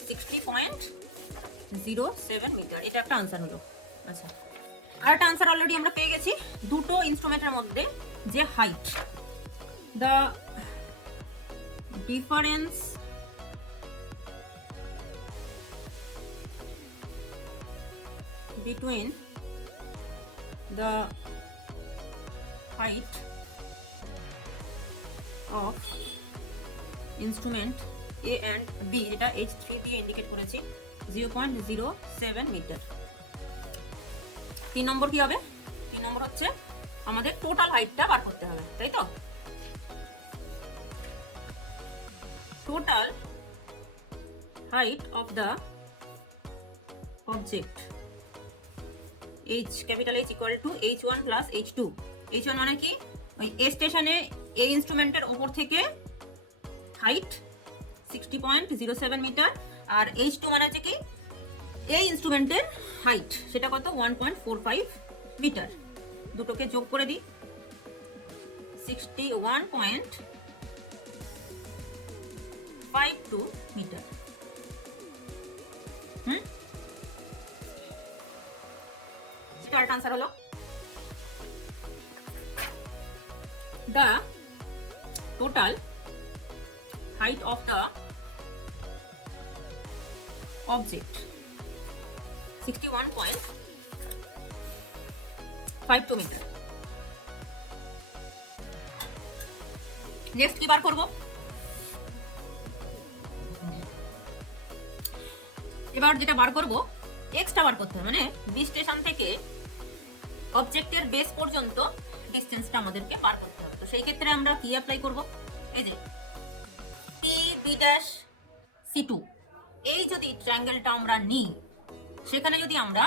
60.07 metre. এটা একটা আনসার হলো। আচ্ছা, আর একটা আনসার অলরেডি আমরা পেয়ে গেছি, দুটো ইনস্ট্রুমেন্টের মধ্যে যে height, the difference between the height of instrument A and B, যেটা H3 দিয়ে ইন্ডিকেট করেছি 0.07 মিটার। 3 নম্বর কি হবে? 3 নম্বর হচ্ছে আমাদের টোটাল হাইটটা বার করতে হবে, তাই তো? Total height of the object H capital H equal to H1 plus H2। H1 মানে কি ওই এ স্টেশনে এ ইনস্ট্রুমেন্টের উপর থেকে হাইট 60.07 মিটার, আর H2 মানে হচ্ছে কি এই ইনস্ট্রুমেন্টের হাইট, সেটা কত 1.45 মিটার। দুটোকে যোগ করে দিই, 52 মিটার। এটা রাইট আনসার হলো। The total height of the object 61.52 metre. Next কি বার করব? এবার যেটা বার করব, এক্সটা বার করতে হবে, মানে বি স্টেশন থেকে অবজেক্টের বেস পর্যন্ত ডিসটেন্সটা আমাদেরকে বার করতে হবে। তো সেই ক্ষেত্রে আমরা কি অ্যাপ্লাই করব? এই যে P B dash C two, এই যদি ট্রায়াঙ্গেলটা আমরা নিই, সেখানে যদি আমরা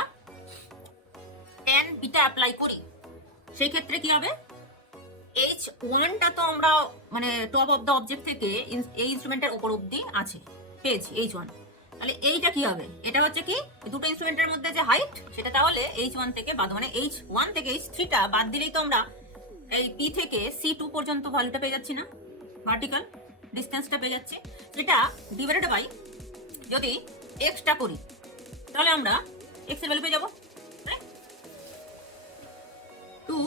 tan বিটা অ্যাপ্লাই করি, সেই ক্ষেত্রে কি হবে? এইচ ওয়ানটা তো আমরা মানে টপ অফ দ্য অবজেক্ট থেকে এই ইনস্ট্রুমেন্টের উপর অব্দি আছে পেজ এইচ ওয়ান, তাহলে এইটা কি হবে? এটা হচ্ছে কি দুটো ইনস্ট্রুমেন্টের মধ্যে যে হাইট, সেটা তাহলে এইচ ওয়ান থেকে বাদ, মানে এইচ ওয়ান থেকে এইচ থ্রিটা বাদ দিলেই তো আমরা এই পি থেকে সি টু পর্যন্ত ভ্যালুটা পেয়ে যাচ্ছি না, ভার্টিক্যাল ডিস্টেন্সটা পেয়ে যাচ্ছি। সেটা ডিভাইডেড বাই যদি এক্সটা করি, তাহলে আমরা এক্স এর ভ্যালু পেয়ে যাবো। To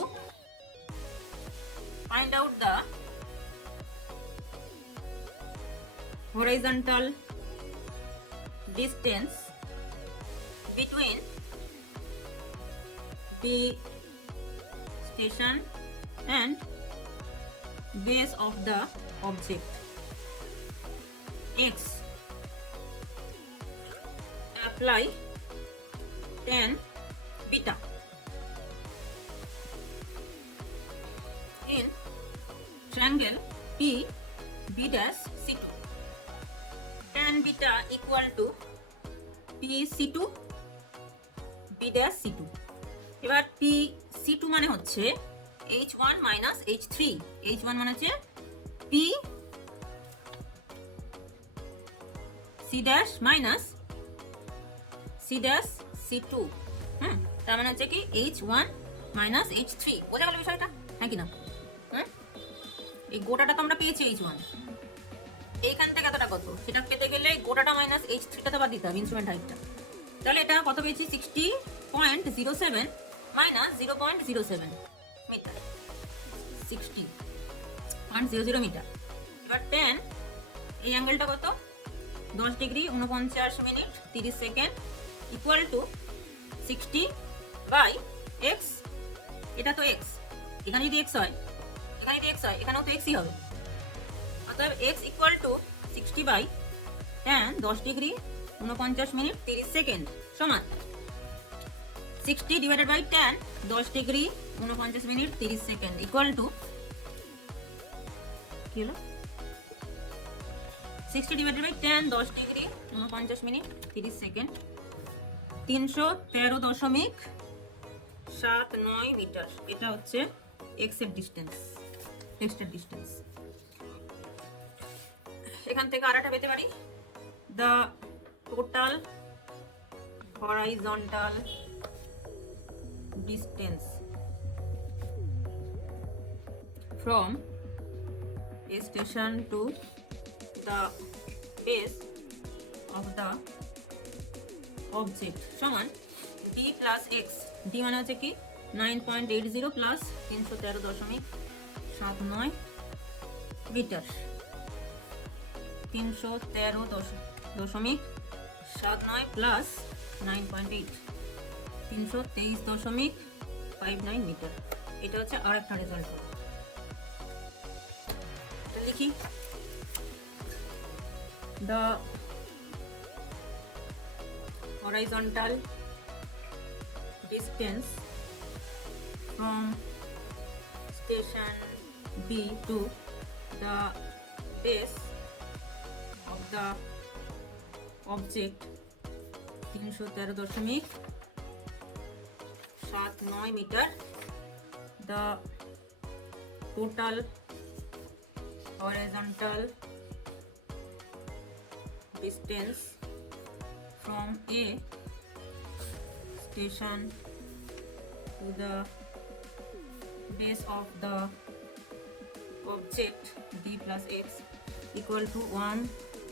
find out the horizontal distance between the station and base of the object x, apply tan beta in triangle P B dash C2, tan beta equal to P C2 B dash C2। এবার P C2 মানে হচ্ছে H1 minus H3, H1 মানে হচ্ছে P C dash minus C dash C2, তার মানে হচ্ছে কি H1 minus H3। বোঝা গেল বিষয়টা, হ্যাঁ কি না? এই গোটাটা তো আমরা পেয়েছি H1, এইখান থেকে এতটা কত, সেটা পেতে গেলে গোটাটা মাইনাস H3টা তো বাদ দিতে হবে ইনস্ট্রুমেন্ট হাইটটা। তাহলে এটা কত পেয়েছি? 60.07 মাইনাস 0.07 মিটার, 60.00 মিটার। এবার tan এই অ্যাঙ্গেলটা কত? 10 degree 49 minute 30 second equal to 60 by x. এটা তো এক্স, এখানে যদি এক্স হয়, এখানে যদি এক্স হয়, এখানেও তো এক্সই হবে। অতএব x equal to 60 by tan 10 degree 49 minute 30 second সমান 60 divided by tan 10 degree 49 minute 30 second equal to কি হলো? 60 divided by tan 10 degree 49 minute 30 second 313.79 metre. এটা হচ্ছে x এর ডিসটেন্স, এক্সের ডিসটেন্স। এখান থেকে আরেকটা পেতে পারি, the total horizontal distance from a station to the base of the object সমান d plus x, d মানে হচ্ছে কি 9.80 প্লাস 313.79 মিটার, 313.79 প্লাস 9.8 323.59 মিটার। এটা হচ্ছে আর একটা রেজাল্ট। লিখি, the horizontal distance from station B to the base of the object 313.79 metre. The total horizontal distance from a station to the base of the object d plus x equal to 1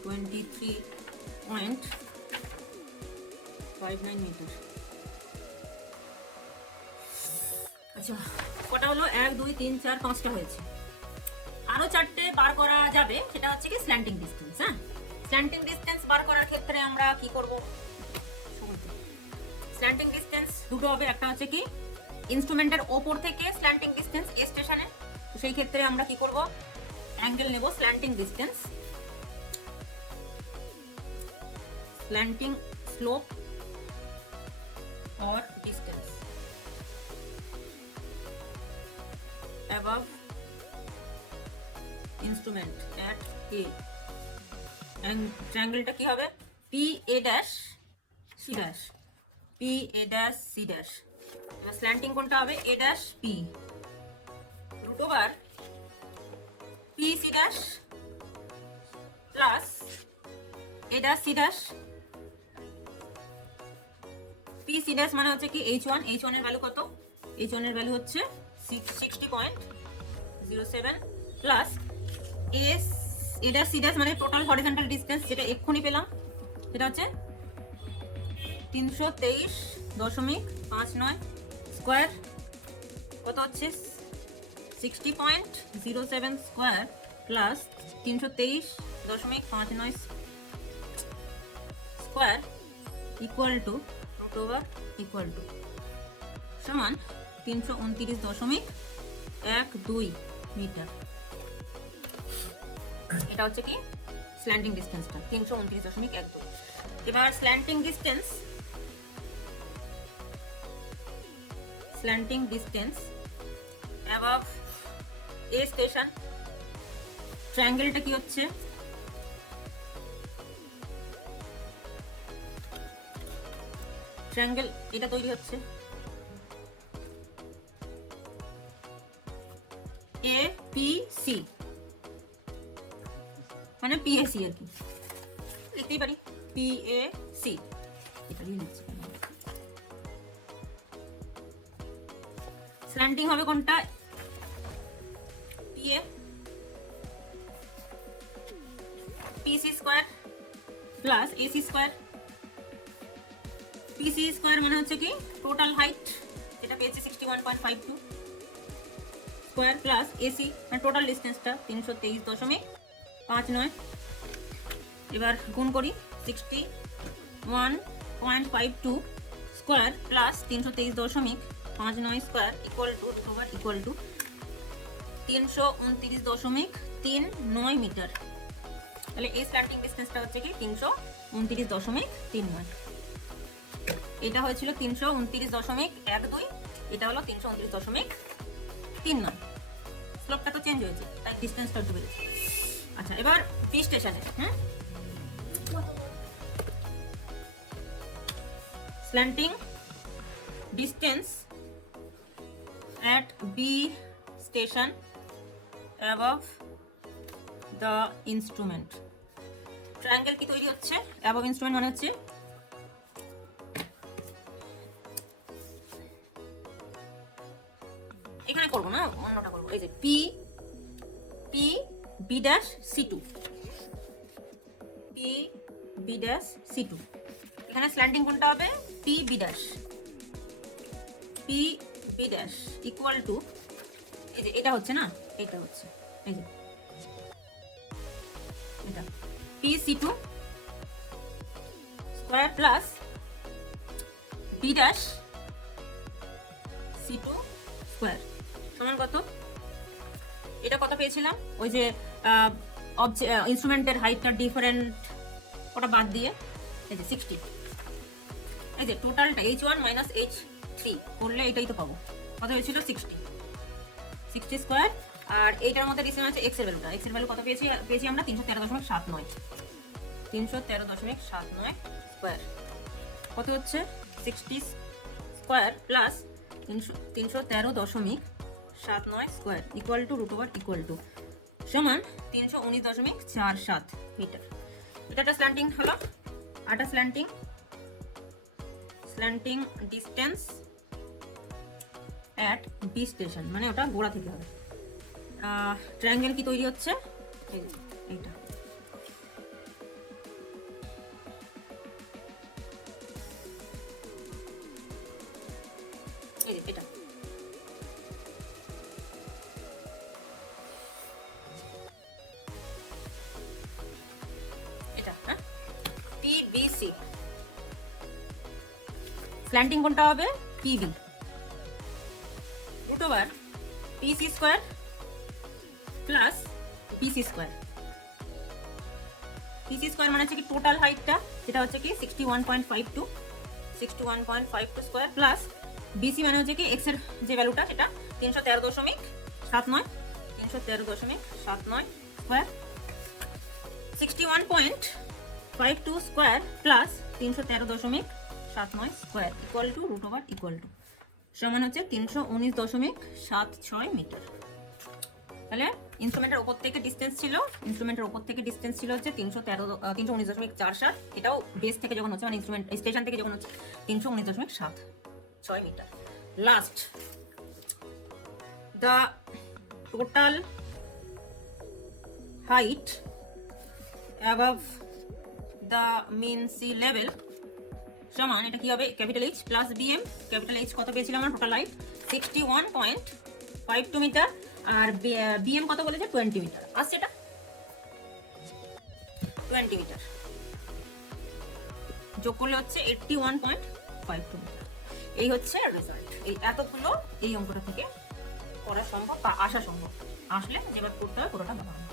23.59 metre. আচ্ছা, কটা হলো? 1 2 3 4 5টা হয়েছে। আরো 4টে বার করা যাবে, সেটা হচ্ছে কি স্ল্যান্টিং ডিসটেন্স। হ্যাঁ, স্ল্যান্টিং ডিসটেন্স বার করার ক্ষেত্রে আমরা কি করব? স্ল্যান্টিং ডিসটেন্স দুটো হবে, একটা হচ্ছে কি ইনস্ট্রুমেন্টের ওপর থেকে স্ল্যান্টিং ডিসটেন্স এ স্টেশনে, সেই ক্ষেত্রে আমরা কি করব? অ্যাঙ্গেল নেব slanting distance, slanting slope or distance above instrument at A, and triangle টা কি হবে? P A dash C dash, P A dash C dash। এবার স্ল্যান্টিং কোনটা হবে? A dash P root over P C dash plus A dash C dash। P C dash মানে হচ্ছে কি H1, H1 এর ভ্যালু কত? H1 এর value হচ্ছে 60.07 plus A dash C dash মানে টোটাল হরিজন্টাল ডিসটেন্স, যেটা এক্ষুনি পেলাম, সেটা হচ্ছে 323.59 স্কয়ার। কত হচ্ছে? 60.07 square plus 323.59 square equal two equal to সমান 329.12 মিটার। এটা হচ্ছে কি স্ল্যান্টিং ডিসটেন্সটা 329.12। এবার স্ল্যান্টিং ডিসটেন্স অ্যাবাভ এ স্টেশন, ট্রায়াঙ্গেলটা কি হচ্ছে? ট্রায়াঙ্গেল এটা তৈরি হচ্ছে এ পি সি, মানে পিএসি আর কি লিখতেই পারি, পিএসি এটা দিয়ে লিখছি। স্ল্যান্টিং হবে কোনটা? PA PC square plus AC square. PC square মানে হচ্ছে কি টোটাল হাইট, যেটা পেয়েছি 61.52 স্কয়ার প্লাস এসি মানে টোটাল ডিসটেন্সটা 323.59। এবার গুণ করি 61.52 square plus 323.59 square equal to 329.39 metre. তাহলে এই স্ল্যান্টিং ডিসটেন্সটা হচ্ছে কি 329.39। এটা হয়েছিল 329.12, এটা হলো 329.39। স্লোপটা তো চেঞ্জ হয়েছে, তাই ডিসটেন্সটা একটু বেড়েছে। আচ্ছা, এবার পি স্টেশনে slanting distance at B station above the instrument। Triangle কি তৈরি হচ্ছে? above instrument মানে হচ্ছে এখানে করব না, অন্যটা করব। এই যে P B dash C two, P B dash C two. এখানে স্ল্যান্টিং কোনটা হবে? P B dash equal to, এই যে এটা হচ্ছে না, এটা হচ্ছে এই যে এটা P C two square plus B dash C two square সমান কত? এটা কত পেয়েছিলাম? ওই যে ইনস্ট্রুমেন্টের হাইটটা ডিফারেন্ট, ওটা বাদ দিয়ে এই যে 60, এই যে টোটালটা H1 মাইনাস H3 করলে এটাই তো পাবো। কত হয়েছিল? 60 স্কয়ার। আর এইটার মধ্যে ডিসিশন আছে এক্স এর ভ্যালুটা। এক্স এর ভ্যালু কত পেয়েছি আমরা? 313.79 স্কয়ার। কত হচ্ছে? 60 square plus 313.79 square equal to root over equal to সমান 319.47 মিটার। এটা একটা স্ল্যান্টিং হলো। আটা slanting distance at B station, মানে ওটা গোড়া থেকে হবে। ট্রায়াঙ্গেল কি তৈরি হচ্ছে? এইটা স্ল্যান্টিং কোনটা হবে? PB root over PC square plus PC square. PC square মানে হচ্ছে কি টোটাল হাইটটা, যেটা হচ্ছে কি 61.52 স্কোয়ার প্লাস বিসি মানে হচ্ছে কি এক্স এর যে ভ্যালুটা সেটা 313.79 square 61.52 square plus 313.79 square equal to root over equal to সমান হচ্ছে 319.76 মিটার। তাহলে ইনস্ট্রুমেন্টের উপর থেকে ডিসটেন্স ছিল হচ্ছে 319.47, এটাও বেস থেকে যখন হচ্ছে মানে ইনস্ট্রুমেন্ট স্টেশন থেকে যখন হচ্ছে 319.76 metre. Last the total height above the mean sea level সমান, এটা কি হবে? Capital H plus BM. Capital H কত পেয়েছিলাম আমরা টোটাল হাইট? 61.52 মিটার, আর বিএম কত বলেছে? 20 মিটার আসছে, এটা 20 মিটার যোগ করলে হচ্ছে 81.52 মিটার। এই হচ্ছে রেজাল্ট। এই এতগুলো এই অঙ্কটা থেকে করা সম্ভব বা আসা সম্ভব, আসলে যেবার করতে হয় পুরোটা দেওয়া হবে।